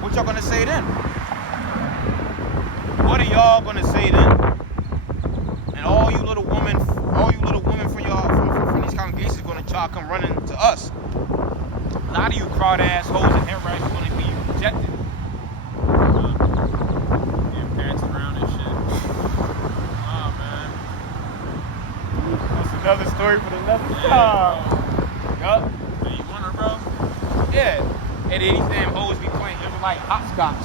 What y'all gonna say then? What are y'all gonna say then? And all you little women from these congregations are gonna try to come running to us. A lot of you crowd ass hoes and hair rats are gonna be rejected. Your parents around and shit. Oh man. That's another story for another time. Yup. Hey, you want her, bro? Yeah. And these damn hoes be playing Israelite hopscotch.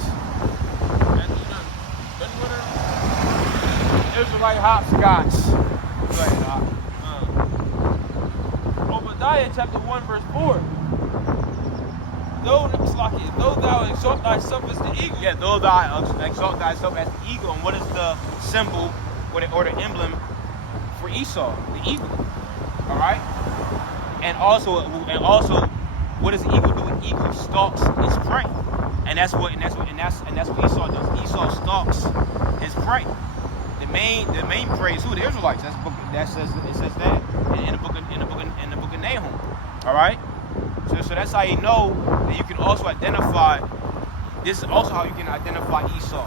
Israelite hopscotch. Go ahead, Doc. Obadiah chapter 1 verse 4. Though thou exalt thyself as the eagle. Yeah, though thou exalt thyself as the eagle. And what is the symbol or the emblem for Esau? The eagle. All right. And also, what does the eagle do? An eagle stalks its prey, and that's what Esau does. Esau stalks his prey. The main prey is who? The Israelites. It says that in the book of Nahum. All right. So that's how you know that you can also identify. This is also how you can identify Esau.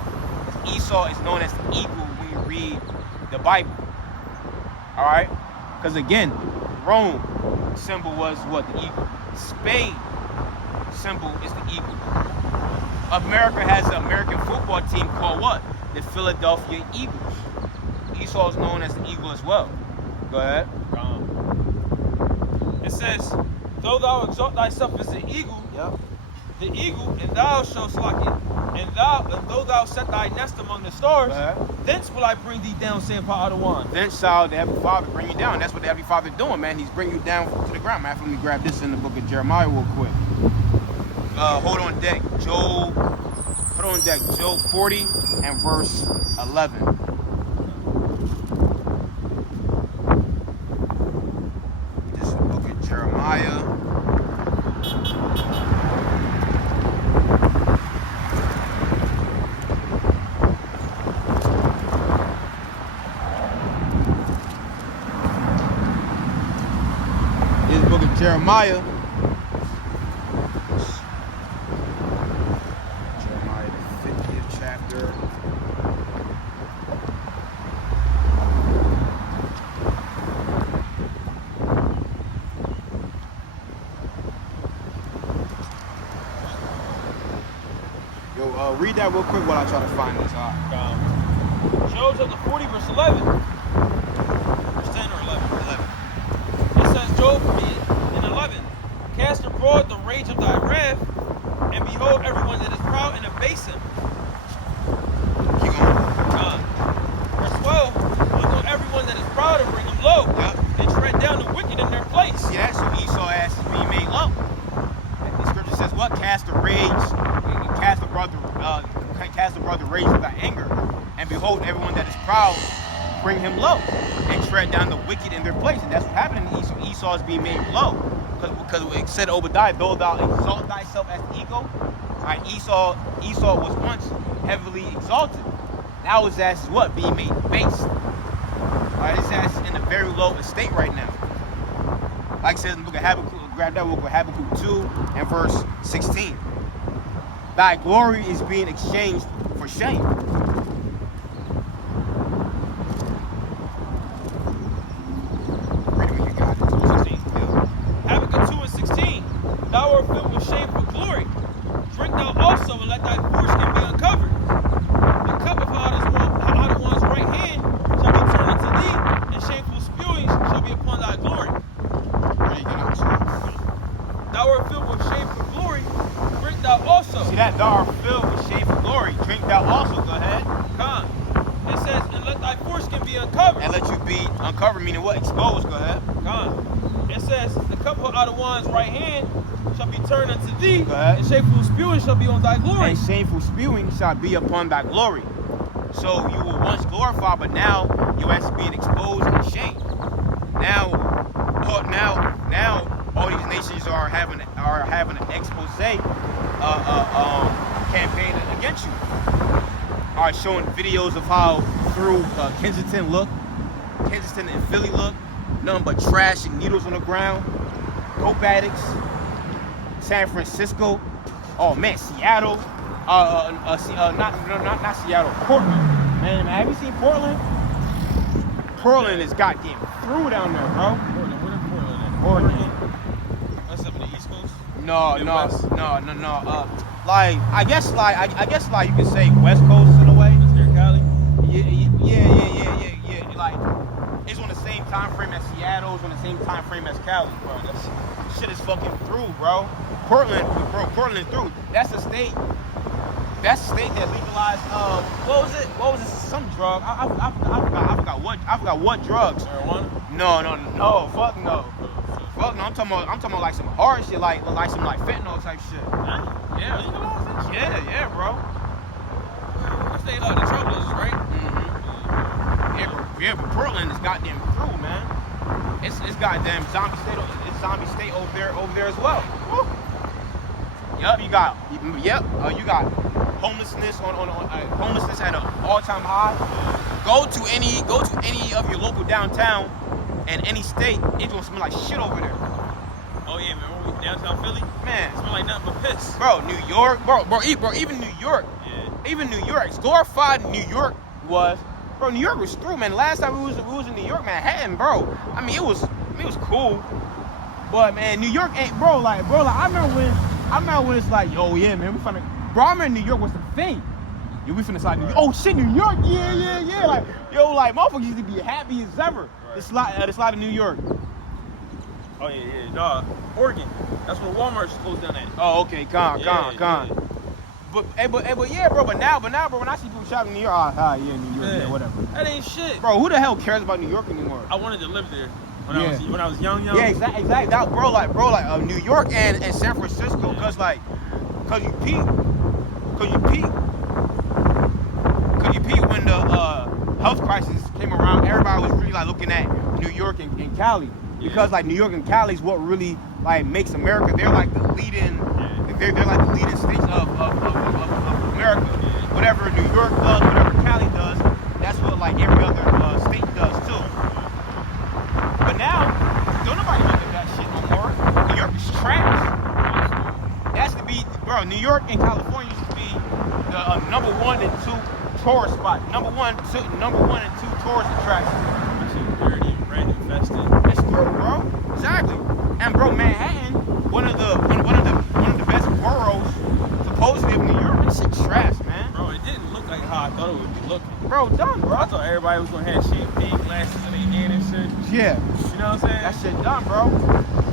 Esau is known as the eagle when you read the Bible. All right. Because again, Rome symbol was what? The eagle. Spain symbol is the eagle. America has an American football team called what? The Philadelphia Eagles. Esau is known as the eagle as well. Go ahead. It says, though thou exalt thyself as the eagle, and thou shalt slack it, and though thou set thy nest among the stars, thence will I bring thee down, saying Pa'adawan. Thence shall the Heavenly Father bring you down. That's what the Heavenly Father is doing, man. He's bringing you down to the ground. Man, let me grab this in the book of Jeremiah real quick. Hold on deck, Job 40 and verse 11. This is the book of Jeremiah. This is the book of Jeremiah. Read that real quick while I try to find this. Job chapter 40 verse 11. Verse 10 or 11? It says, Job in 11, cast abroad the rage of thy wrath, and behold everyone that is proud and abase him. Keep going. Verse 12, raised with thy anger. And behold, everyone that is proud, bring him low, and tread down the wicked in their place. And that's what happened in Esau. Esau is being made low. Because it said Obadiah, though thou exalt thyself as the eagle, right? Esau was once heavily exalted. Now his ass is what? Being made base. Right, his ass is in a very low estate right now. Like it says in the book of Habakkuk, grab that book of Habakkuk 2 and verse 16. Thy glory is being exchanged for shame. Read it when you got it. Habakkuk 2 and 16. Thou art filled with shame for glory. Drink thou also, and let thy foreskin be uncovered. The cup of out of one's right hand shall be turned unto thee, and shameful spewing shall be upon thy glory. Thou art filled with shame for glory. Drink thou also. See that? Thou art filled with shame for glory. Drink thou also. Go ahead. Come. It says, and let thy foreskin be uncovered. And let you be uncovered, meaning what? Exposed. Go ahead. Come. It says, the cup out of one's right hand shall be turned unto thee, Go ahead. and shameful spewing shall be on thy glory. And shameful spewing shall be upon thy glory. So you were once glorified, but now you are being exposed and shamed. Now all these nations are having an expose campaign against you. Are showing videos of how through Kensington and Philly look, nothing but trash and needles on the ground, dope addicts. San Francisco, oh man, Seattle, not Seattle, Portland. Man, have you seen Portland? Portland is goddamn through down there, bro. Portland, where did Portland at? Oregon. That's up in the East Coast? No. Midwest? No. Like I guess you could say West Coast in a way. That's near Cali? Yeah. Like it's on the same time frame as Seattle. It's on the same time frame as Cali, bro. That shit is fucking through, bro. Portland through. That's the state that legalized. What was it? Some drug. I forgot what drugs. Marijuana? No. Fuck no. I'm talking about like some hard shit, like some fentanyl type shit. Huh? Yeah. Legalized that shit? Yeah, bro. What's the Trailblazers, right? Mm-hmm. Yeah, but Portland is goddamn through, man. It's goddamn zombie state over there as well. Woo. You got homelessness homelessness at an all-time high. Go to any of your local downtown and any state, it's gonna smell like shit over there. Oh yeah, man. When we downtown Philly, Man, it smell like nothing but piss. bro, New York, bro, even New York, as glorified New York was, bro. New York was through, man. Last time we was in New York, Manhattan, bro. I mean, it was cool, but man, New York ain't, bro. I remember when it's like, yo, yeah, man, we finna, bro. I remember New York was the thing. Yeah, we finna slide New York. Oh shit, New York, yeah. Like, yo, like motherfuckers used to be happy as ever. The slide of New York. Oh yeah. Dog. Oregon. That's where Walmart's closed down at. Oh, okay, con. Yeah. But yeah, bro. But now, bro, when I see people shopping in New York, yeah, New York, yeah, whatever. That ain't shit. Bro, who the hell cares about New York anymore? I wanted to live there when I was young. Yeah, exactly. That, bro, New York and San Francisco, cause you peep when the health crisis came around. Everybody was really looking at New York and Cali, because New York and Cali is what really makes America. They're like the leading, they're like the leading states of America. Whatever New York does, whatever Cali does, that's what every other state does too. But now, don't nobody look at that shit no more. New York is trash. That's to be, bro. New York and California used to be the number 1 and 2 tourist spot. Number one and two tourist attractions. That shit dirty, rat infested. It's true, bro. Exactly. And bro, Manhattan, one of the best boroughs supposedly of New York. This shit trash, man. Bro, it didn't look like how I thought it would be looking. Bro, done, bro. I thought everybody was gonna have champagne glasses in their hand and shit. Yeah. You know what I'm saying? That shit done, bro.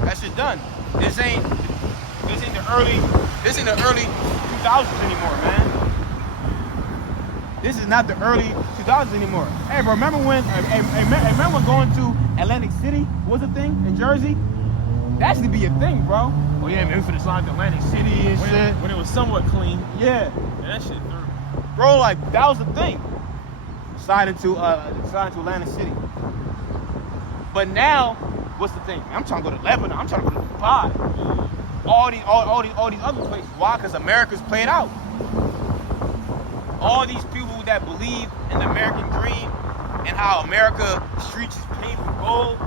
That shit done. This ain't the early 2000s anymore, man. This is not the early 2000s anymore. Hey, bro, remember when going to Atlantic City was a thing in Jersey? That should be a thing, bro. Oh yeah, man, we finna slide to Atlantic City and shit. When it was somewhat clean. Yeah. That shit through. Bro, like, that was the thing. Signed into Atlantic City. But now, what's the thing? I'm trying to go to Lebanon. I'm trying to go to Dubai. All these other places. Why? Because America's played out. All these people that believe in the American dream and how America streets is paved with gold.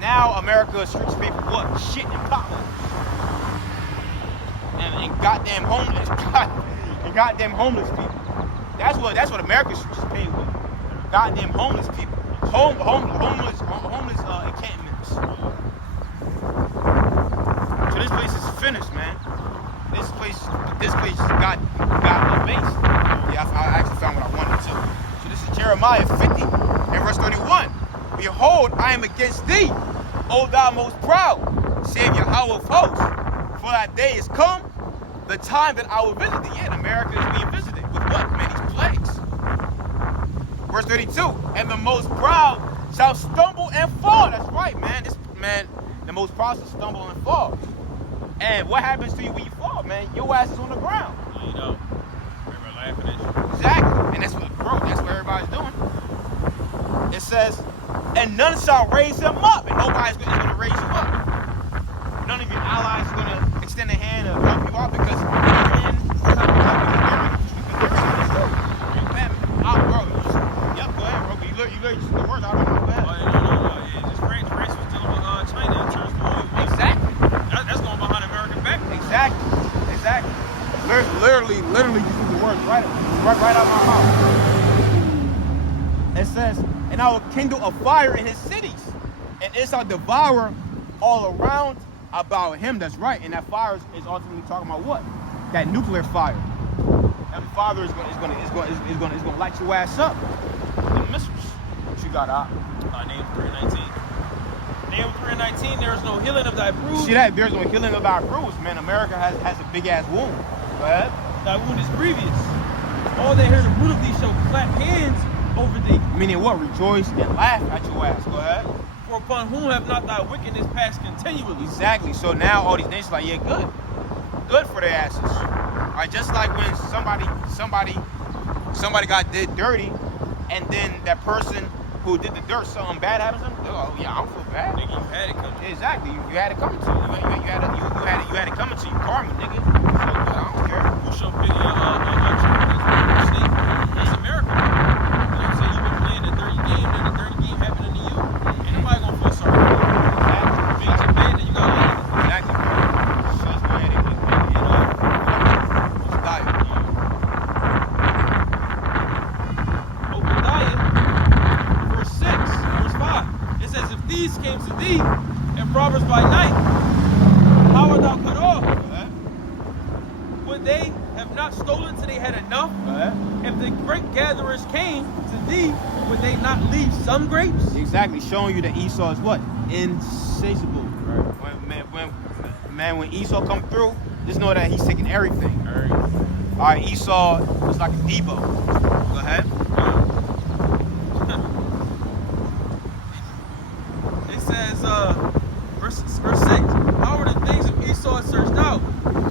Now America streets is paved with what? Shit and potholes. And goddamn homeless. And goddamn homeless people. That's what America's streets is paved with. Goddamn homeless people. Homeless encampments. So this place is finished, man. This place got abased. Yeah, I actually found what I wanted to. So this is Jeremiah 50 and verse 31. Behold, I am against thee, O thou most proud, saith Yahweh of hosts. For that day is come, the time that I will visit thee. Yeah, America is being visited with what? Many plagues. Verse 32. And the most proud shall stumble and fall. That's right, man. The most proud shall stumble and fall. And what happens to you when you fall, man? Your ass is on the ground. You know, everybody laughing at you. Exactly. And that's what everybody's doing. It says, and none shall raise him up. And nobody's going to raise you up. None of your allies are going to extend a hand to help you out because they're in. Yep, go ahead, bro. You learned the words. I don't know. Go ahead. No. Yeah, just France was dealing with China in terms of oil. Exactly. That's going behind American back. Exactly. Literally just the words right out my mouth. It says, and I will kindle a fire in his cities, and it shall devour all around about him. That's right. And that fire is ultimately talking about what? That nuclear fire. That fire is gonna light your ass up. The missiles. What you got, Name 319. Name 319, there is no healing of thy bruise. See that? There's no healing of thy bruise, man. America has a big ass wound. Go ahead. Thy wound is grievous. All they hear the root of thee shall clap hands over thee. Meaning what? Rejoice and laugh at your ass. Go ahead. For upon whom have not thy wickedness passed continually? Exactly. So now all these nations are like, yeah, good for their asses. All right, just like when somebody got did dirty, and then that person who did the dirt, something bad happens to them. Oh yeah, I don't feel bad. Nigga, you had it coming. Exactly. You had it coming to you. You had it coming to you. Karma, nigga. So good. I don't care. Who shall pity That's America. You know what I'm saying? You've been playing a dirty game, then the dirty game happening to you. Ain't nobody gonna feel sorry for you. Exactly. Things are bad, then you gotta leave. Exactly. So let's go ahead and Obadiah, verse 6, verse 5. It says, if these came to thee and robbers by night, how art thou cut off? Would they have not stolen till they had enough? If the great gatherers came to thee, would they not leave some grapes? Exactly, showing you that Esau is what? Insatiable. Right. When Esau come through, just know that he's taking everything. All right, Esau was like a Debo. Go ahead. It says, verse 6, how are the things of Esau searched out?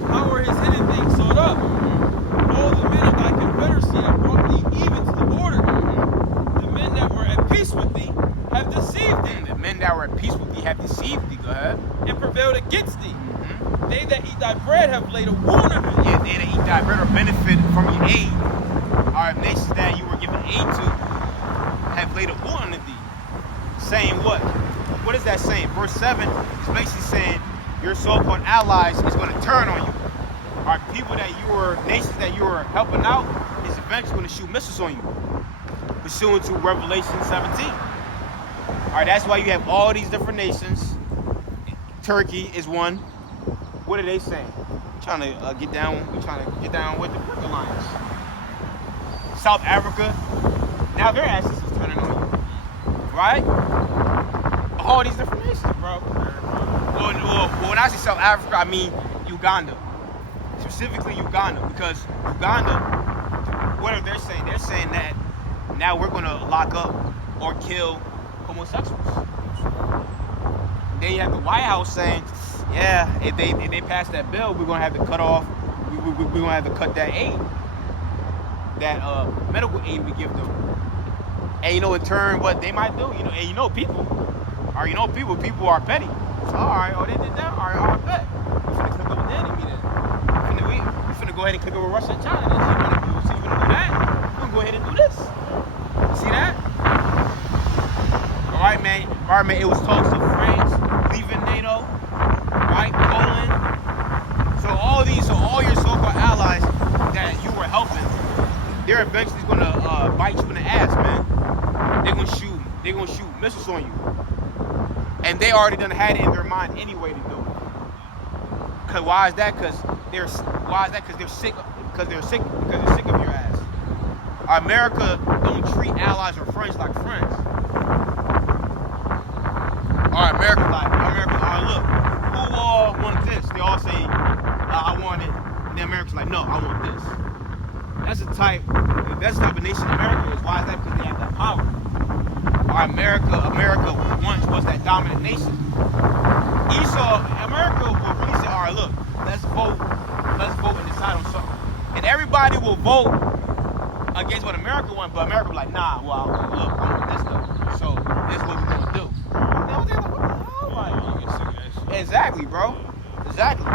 How are his hidden things sought up? All the men of thy confederacy have brought thee even to the border. The men that were at peace with thee have deceived thee. The men that were at peace with thee have deceived thee. Go ahead. And prevailed against thee. They that eat thy bread have laid a wound on thee. Yeah, they that eat thy bread or benefit from your aid. All right, nations that you were given aid to have laid a wound on thee. Saying what? What is that saying? Verse 7 is basically saying your so-called allies is going to turn on you. All right, nations that you were helping out is eventually going to shoot missiles on you. Pursuant to Revelation 17. All right, that's why you have all these different nations. Turkey is one. What are they saying? We're trying to get down with the Brick Alliance. South Africa, now their asses is turning on you. Right? All these different nations, bro. Well, when I say South Africa, I mean Uganda. Specifically Uganda, because Uganda, what are they saying? They're saying that now we're going to lock up or kill homosexuals. Then you have the White House saying, yeah, if they pass that bill, we're going to have to cut off, we're going to have to cut that aid. medical aid we give them. And in turn, what they might do, and people are petty. All right, they did that. All right, I bet. We finna click up with the enemy then. We finna go ahead and click up with Russia and China. Then you wanna do that? We're gonna go ahead and do this. See that? All right, man. It was talks of France leaving NATO, right? Poland. So all your so-called allies that you were helping, they're eventually gonna bite you in the ass, man. They're gonna shoot missiles on you. And they already done had it in their mind anyway to do it. Cause why is that? Cause they're sick of your ass. America don't treat allies or friends like friends. America, look, who all want this? They all say, I want it. And then America's like, no, I want this. That's the type of nation America is. Why is that? Because they have that power. America once was that dominant nation. America will really say, all right, look, let's vote and decide on something. And everybody will vote against what America wants, but America will be like, nah, well, look, I want this stuff. So this is what we're gonna do. They're like, what the hell? Exactly, bro. Exactly.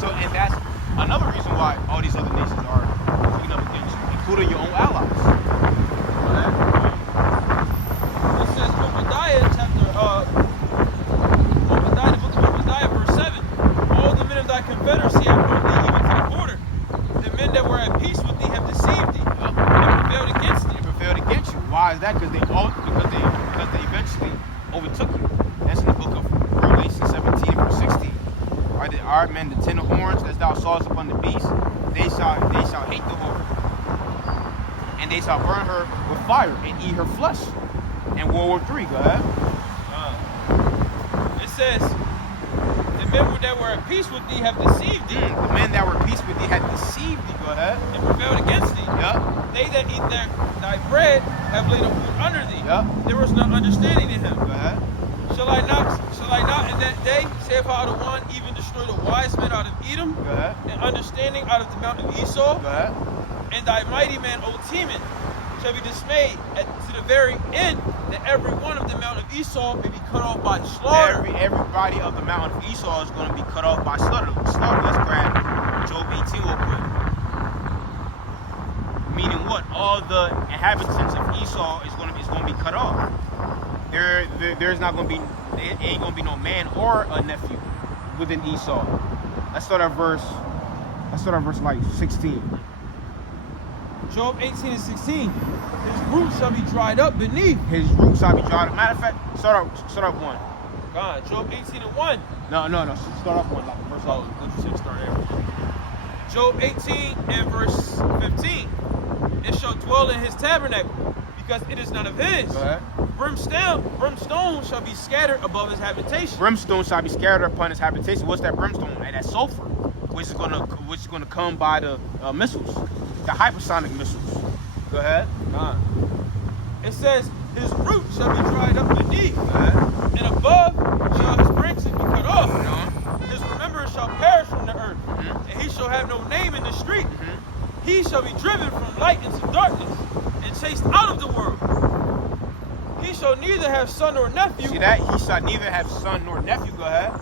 So, and that's another reason why all these other nations are putting up against you, including your own allies. It says Obadiah the book of Obadiah, verse 7. All the men of thy confederacy have brought thee even to the border. The men that were at peace with thee have deceived thee and prevailed against thee. Why is that? Because they eventually overtook you. That's in the book of Revelation 17, verse 16. Are men the 10 horns that thou sawest upon the beast? They shall hate the whore, and they shall burn her with fire and eat her flesh. And World War III, go ahead. It says, the men that were at peace with thee have deceived thee. The men that were at peace with thee had deceived thee, go ahead. And prevailed against thee. Yep. They that eat thy bread have laid a wound under thee. Yep. There was no understanding in him. Go ahead. Shall I not in that day, saith one, even destroy the wise men out of Edom, Go ahead. and understanding out of the mountain of Esau, Go ahead. and thy mighty man, O Teman, shall be dismayed to the very end, that every one of the mountain of Esau may be cut off by slaughter. Everybody of the mountain of Esau is going to be cut off by slaughter. Let's grab Job 18 real quick. Meaning what? All the inhabitants of Esau is going to be cut off. There's not going to be, there ain't going to be no man or a nephew within Esau. Let's start at verse like 16. Job 18 and 16. His roots shall be dried up beneath. His roots shall be dried up. Matter of fact, start up one. God, Job 18 and 1. No. Start off one, like the first one. What you said, start everything. Job 18 and verse 15. It shall dwell in his tabernacle, because it is none of his. Go ahead. Brimstone shall be scattered above his habitation. Brimstone shall be scattered upon his habitation. What's that brimstone? That sulfur, which is gonna come by the missiles, the hypersonic missiles. Go ahead. It says his root shall be dried up beneath, Go ahead. and above shall his branches be cut off. No. His remembrance shall perish from the earth, and he shall have no name in the street. He shall be driven from light into darkness, and chased out of the world. He shall neither have son nor nephew. See that? He shall neither have son nor nephew. Go ahead.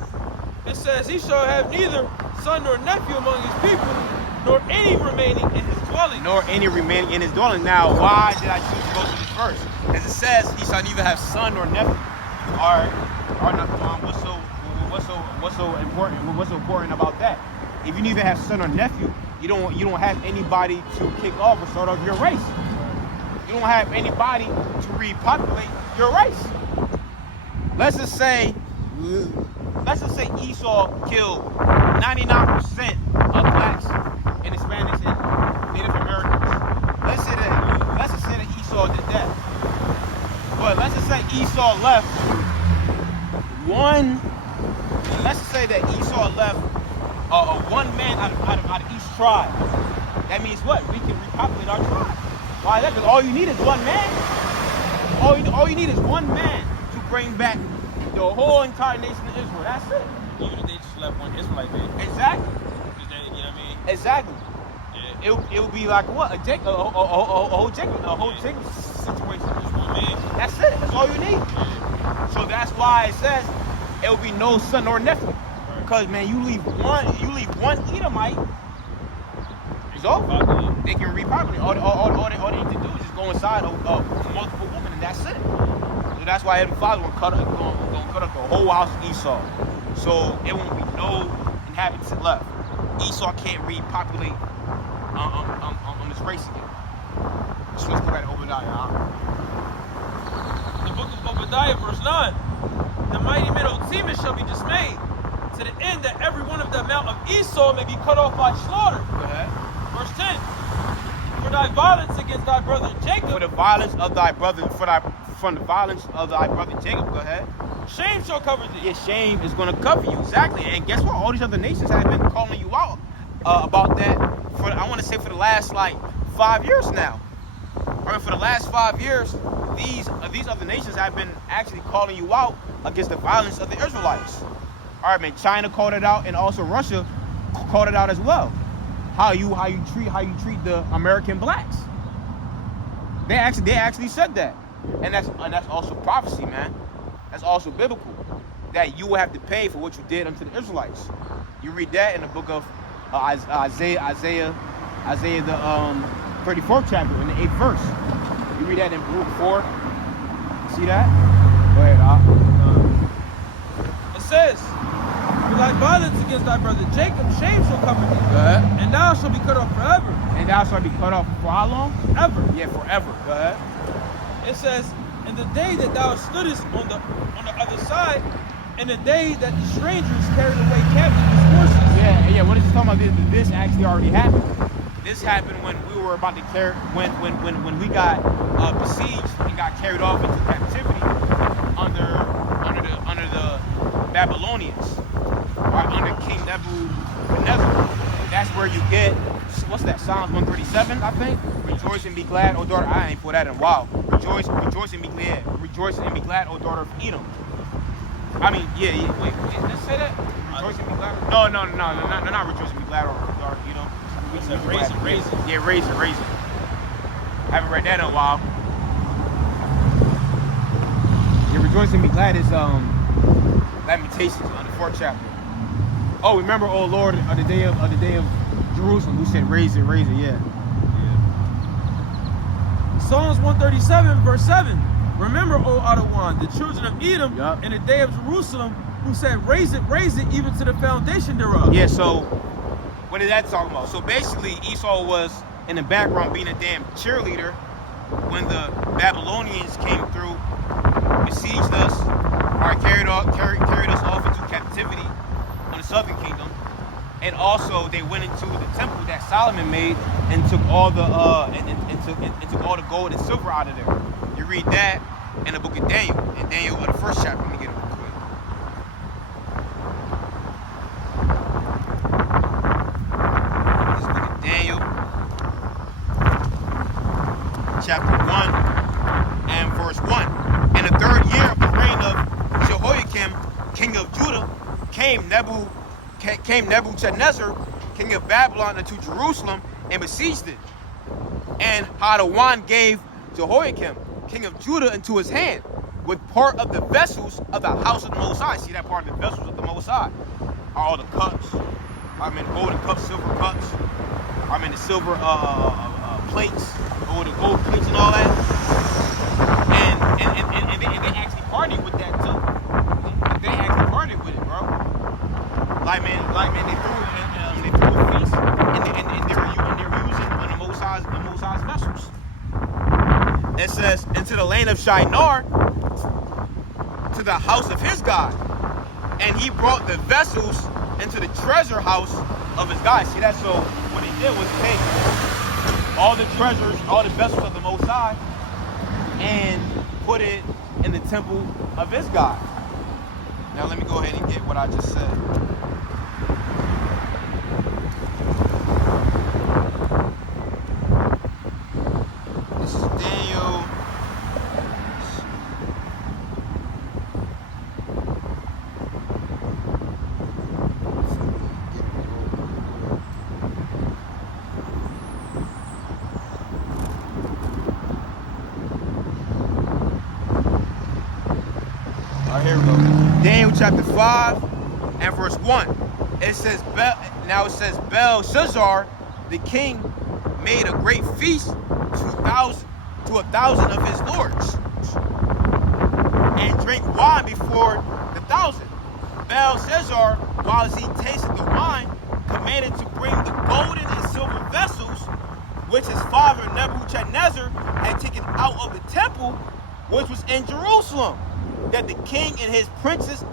It says he shall have neither son nor nephew among his people, nor any remaining in his dwelling. Now, why did I choose to go to this verse? As it says, he shall neither have son nor nephew. What's so important? What's so important about that? If you neither have son or nephew, you don't have anybody to kick off or start off your race. You don't have anybody to repopulate your race. Let's just say Esau killed 99% of blacks and Hispanics and Native Americans. Let's just say that Esau did that. But let's just say Esau left one man out of each tribe. That means what? We can repopulate our tribe. Why is that? Because all you need is one man. All you need is one man to bring back the whole entire nation of Israel. That's it. Even if they just left one Israelite man. Exactly. You know what I mean? Exactly. Yeah. it'll be like what? A whole Jacob situation. That's it. That's all you need. So that's why it says it will be no son or nephew. Because man, you leave one Edomite, it's over. They can repopulate. All they need to do is just go inside of multiple women, and that's it. So that's why Heavenly Father gonna cut up the whole house of Esau. So it won't be no inhabitants left. Esau can't repopulate on this race again. So let's go back to Obadiah. The book of Obadiah, verse 9. The mighty men of Teman shall be dismayed, to the end that every one of the amount of Esau may be cut off by slaughter. Go ahead. Verse 10. For thy violence against thy brother Jacob. For the violence of thy brother, from the violence of thy brother Jacob. Go ahead. Shame shall cover thee. Your shame is going to cover you, exactly. And guess what? All these other nations have been calling you out about that. I want to say for the last like 5 years now. I mean, for the last 5 years, these other nations have been actually calling you out against the violence of the Israelites. All right, man. China called it out, and also Russia called it out as well. How you treat the American blacks. They actually said that, and that's also prophecy, man. That's also biblical. That you will have to pay for what you did unto the Israelites. You read that in the book of Isaiah the 34th chapter in the 8th verse. You read that in Baruch 4. See that? Go ahead, It says, for thy violence against thy brother Jacob, shame shall cover thee. Go ahead. And thou shalt be cut off forever. And thou shalt be cut off for how long? Ever. Yeah, forever. Go ahead. It says, in the day that thou stoodest on the other side, and the day that the strangers carried away captive his horses. Yeah. What is he talking about? This actually already happened. This happened when we were about to carry, when we got besieged and got carried off into captivity under the Babylonians, or under King Nebuchadnezzar. That's where you get, what's that? Psalms 137, I think. Rejoice and be glad, O daughter. I ain't put that in a while. Rejoice and be glad. Rejoice and be glad, O daughter of Edom. I mean, yeah. Wait, let's say that. Rejoice and be glad. No, not rejoice and be glad, O daughter of Edom. Raisin. Yeah, raisin. Haven't read that in a while. Yeah, rejoice and be glad is Lamentations on the 4th chapter. Oh, remember, oh Lord, the day of Jerusalem, who said, raise it, yeah. Psalms 137, verse 7. Remember, O Adawan, the children of Edom, in the day of Jerusalem, who said, raise it, even to the foundation thereof. Yeah, so what is that talking about? So basically, Esau was in the background being a damn cheerleader when the Babylonians came through, besieged us, or carried us off into captivity on the southern kingdom. And also they went into the temple that Solomon made and took all the took all the gold and silver out of there. You read that in the book of Daniel, in Daniel the 1st chapter. Let me get it real quick. This book of Daniel, chapter 1 and verse 1. In the 3rd year of the reign of Jehoiakim, king of Judah, came Nebuchadnezzar, king of Babylon, into Jerusalem and besieged it. And Hadawan gave Jehoiakim, king of Judah, into his hand with part of the vessels of the house of the Most High. See that part of the vessels of the Most High? Are all the cups. I mean, golden cups, silver cups. I mean, the silver plates, or the gold plates and all that. And they actually partied with that too. They actually partied with it, bro. Like man, they threw a feast, and they were using one of the Most High's vessels. It says, into the land of Shinar, to the house of his God, and he brought the vessels into the treasure house of his God. See that? So what he did was take all the treasures, all the vessels of the Most High, and put it in the temple of his God. Now let me go ahead and get what I just said. This is Daniel. All right, here we go. Daniel chapter 5 and verse 1. It says, Belshazzar, the king, made a great feast to 1,000 of his lords, and drank wine before the 1,000. Belshazzar, while he tasted the wine, commanded to bring the golden and silver vessels which his father Nebuchadnezzar had taken out of the temple, which was in Jerusalem, that the king and his princes,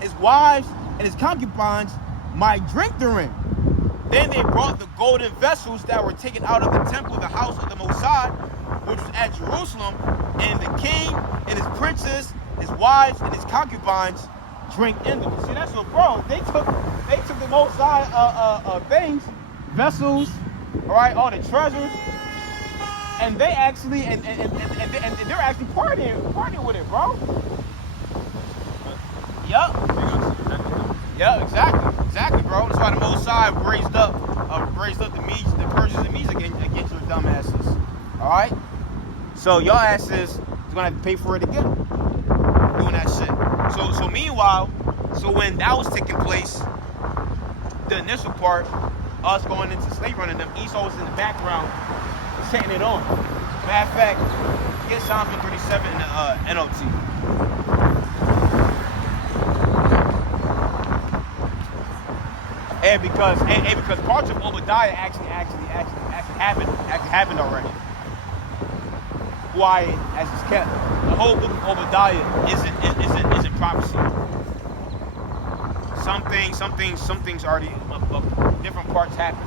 his wives, and his concubines might drink therein. Then they brought the golden vessels that were taken out of the temple, the house of the Most High, which was at Jerusalem, and the king and his princes, his wives, and his concubines drink in them. See, that's what, bro. They took the Most High things, vessels, all right, all the treasures, and they actually and they're actually partying with it, bro. Yup. Yeah, exactly, bro. That's why the Most High raised up the Persians and Medes against your dumb asses. All right. So your asses is gonna have to pay for it again, doing that shit. So meanwhile, when that was taking place, the initial part, us going into slave running, them Esau was in the background, setting it on. Matter of fact, get Psalm 137 in the NLT. And because parts of Obadiah actually happened already. Quiet as it's kept. The whole book of Obadiah isn't prophecy. Some things already different parts happen.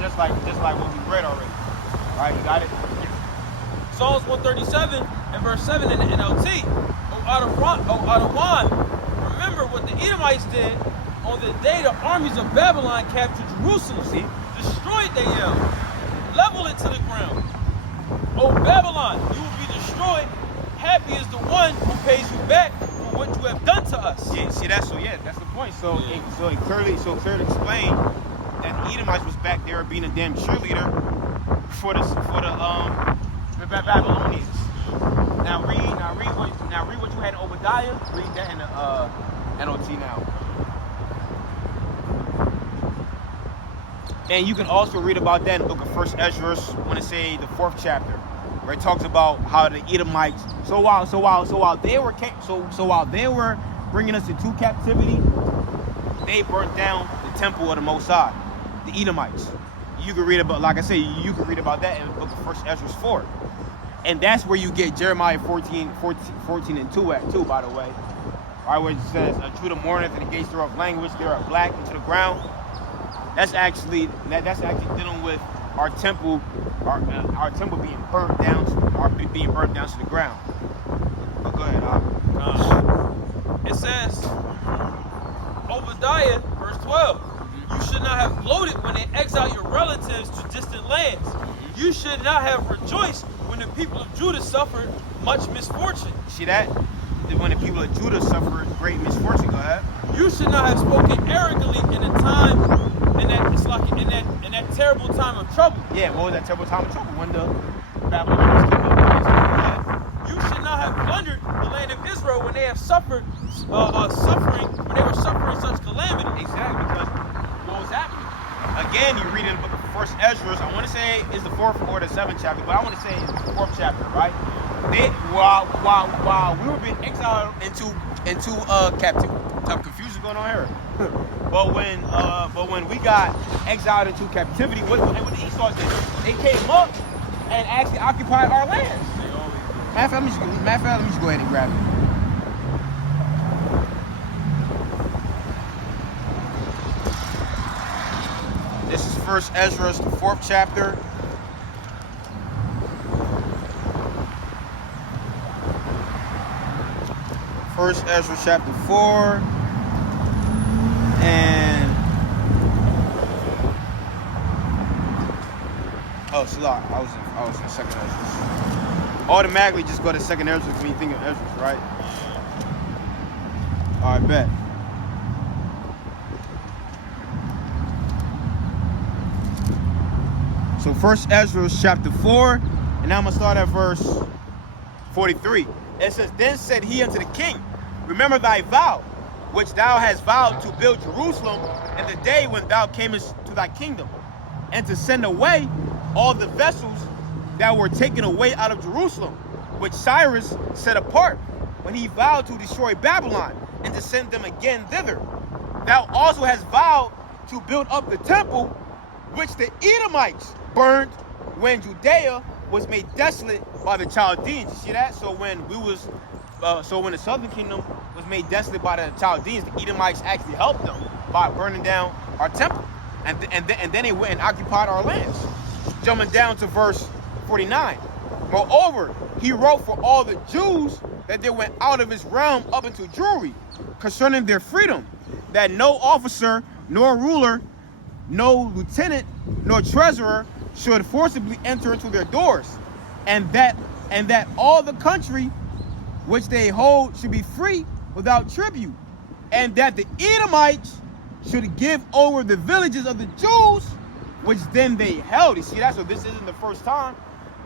Just like what we read already. All right, you got it? Psalms 137 and verse 7 in the NLT. O Adawan, remember what the Edomites did on the day the armies of Babylon captured Jerusalem. See? Destroyed they yell. Level it to the ground. O Babylon, you will be destroyed. Happy is the one who pays you back for what you have done to us. Yeah, see that's the point. So it clearly explained that the Edomites was back there being a damn cheerleader for the Babylonians. Now read what you had in Obadiah. Read that in the NLT now. And you can also read about that in the book of 1 Ezra, when it say the 4th chapter, where it talks about how the Edomites. So while they were bringing us into captivity, they burnt down the temple of the Most High, the Edomites. You can read about, like I say, you can read about that in the book of 1 Ezra 4, and that's where you get Jeremiah 14 and 2 at too, by the way. All right, where it says, "Judah mourneth, and the gates thereof languish; they are black into the ground." That's actually dealing with our temple being burnt down to the ground. But go ahead. It says, Obadiah, verse 12, you should not have gloated when they exiled your relatives to distant lands. You should not have rejoiced when the people of Judah suffered much misfortune. See that? When the people of Judah suffered great misfortune. Go ahead. You should not have spoken arrogantly in that terrible time of trouble. Yeah, what was that terrible time of trouble? When the Babylonians came up against them. You should not have plundered the land of Israel when they have suffered suffering, when they were suffering such calamity. Exactly, because what was happening? Again, you read in the book of 1 Ezra, I want to say it's the 4th or the 7th chapter, but I want to say it's the 4th chapter, right? While we were being exiled into captivity, tough confusion going on here. But when we got exiled into captivity, what the Esau did? They came up and actually occupied our lands. Matter of fact, let me just go ahead and grab it. This is 1 Ezra, the 4th chapter. First Ezra chapter 4 and Salah. I was in 2nd Ezra. Automatically just go to 2nd Ezra when you think of Ezra, right? All right, bet. So 1 Ezra chapter 4, and now I'm gonna start at verse 43. It says, "Then said he unto the king, remember thy vow, which thou hast vowed to build Jerusalem in the day when thou camest to thy kingdom, and to send away all the vessels that were taken away out of Jerusalem, which Cyrus set apart when he vowed to destroy Babylon, and to send them again thither. Thou also hast vowed to build up the temple, which the Edomites burned when Judea was made desolate by the Chaldeans. You see that? So when when the southern kingdom was made desolate by the Chaldeans, the Edomites actually helped them by burning down our temple, and then they went and occupied our lands. Jumping down to verse 49. Moreover, he wrote for all the Jews that they went out of his realm up into Jewry, concerning their freedom, that no officer, nor ruler, no lieutenant, nor treasurer should forcibly enter into their doors, and that all the country which they hold should be free without tribute, and that the Edomites should give over the villages of the Jews, which then they held. You see that? So this isn't the first time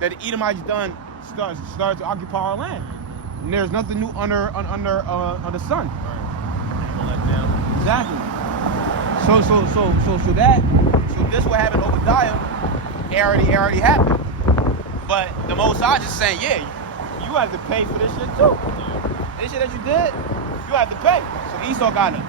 that the Edomites started to occupy our land. And there's nothing new under the sun. Right. Exactly. So this what happened to Obadiah. It already happened. But the Most High just saying, yeah, you have to pay for this shit too. This shit that you did, you have to pay. So Esau got it.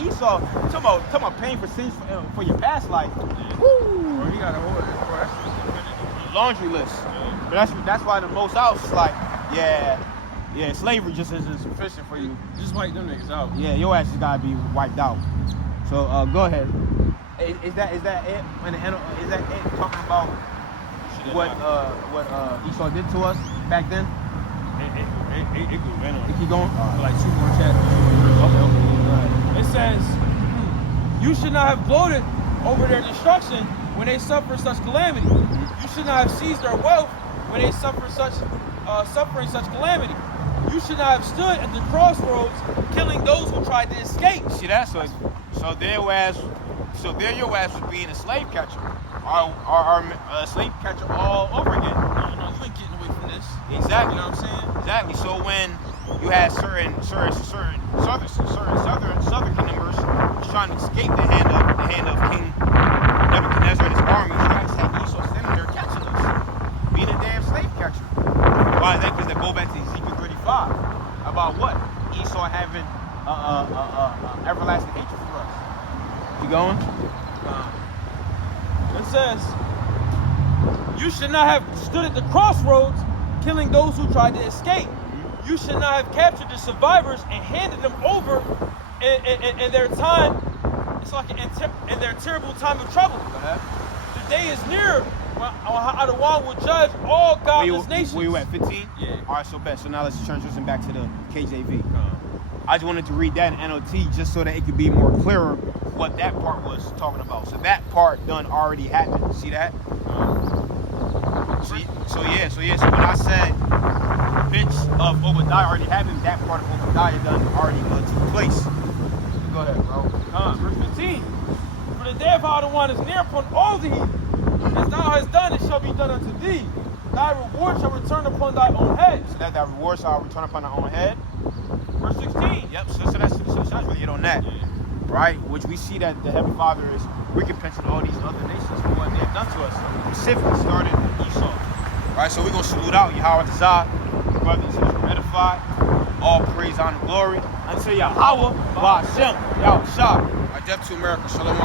Esau talking about paying for sins for your past life. Yeah. Woo! Bro, he got a whole that's Laundry list. yeah. But that's why the Most High was just like, yeah, slavery just isn't sufficient for you. Just wipe them niggas out. Yeah, your ass just gotta be wiped out. So go ahead. Is that it? Is that it talking about what Esau did to us back then? It goes right on. It keep going. For like 2 more chapters. Okay. It says, you should not have gloated over their destruction when they suffer such calamity. You should not have seized their wealth when they suffer suffering such calamity. You should not have stood at the crossroads, killing those who tried to escape. See that? So there your ass was being a slave catcher, our slave catcher all over again. No, you ain't getting away from this. Exactly. You know what I'm saying? Exactly. So when you had certain southern kingdom members trying to escape the hand of King Nebuchadnezzar and his army, you guys had Esau standing there catching us, being a damn slave catcher. Why is that? Because they go back to Ezekiel 35 about what Esau having everlasting hatred for us. You going? It says, you should not have stood at the crossroads, killing those who tried to escape. You should not have captured the survivors and handed them over in their time. It's like in their terrible time of trouble. The day is near when Adawan will judge all godless nations. Were you at 15? Yeah. All right, so bet. So now let's transition back to the KJV. I just wanted to read that in NLT just so that it could be more clearer what that part was talking about. So that part done already happened. See that? So when I said bits of Obadiah already happened, that part of Obadiah done already took place. Go ahead, bro. Verse 15. For the day of Adawan is near upon all the heathen. As thou hast done, it shall be done unto thee. Thy reward shall return upon thy own head. So that reward shall return upon thy own head. Verse 16. Yep. So that's really it on that. Yeah. Right? Which we see that the Heavenly Father is recompensing all these other nations for what they have done to us. Specifically started with Esau. Right? So we're going to salute out Yahweh Tazah, brothers and sisters edified. All praise, honor, glory unto Yahweh, Ba'ashem, Yahweh Shah. Our death to America. Shalom.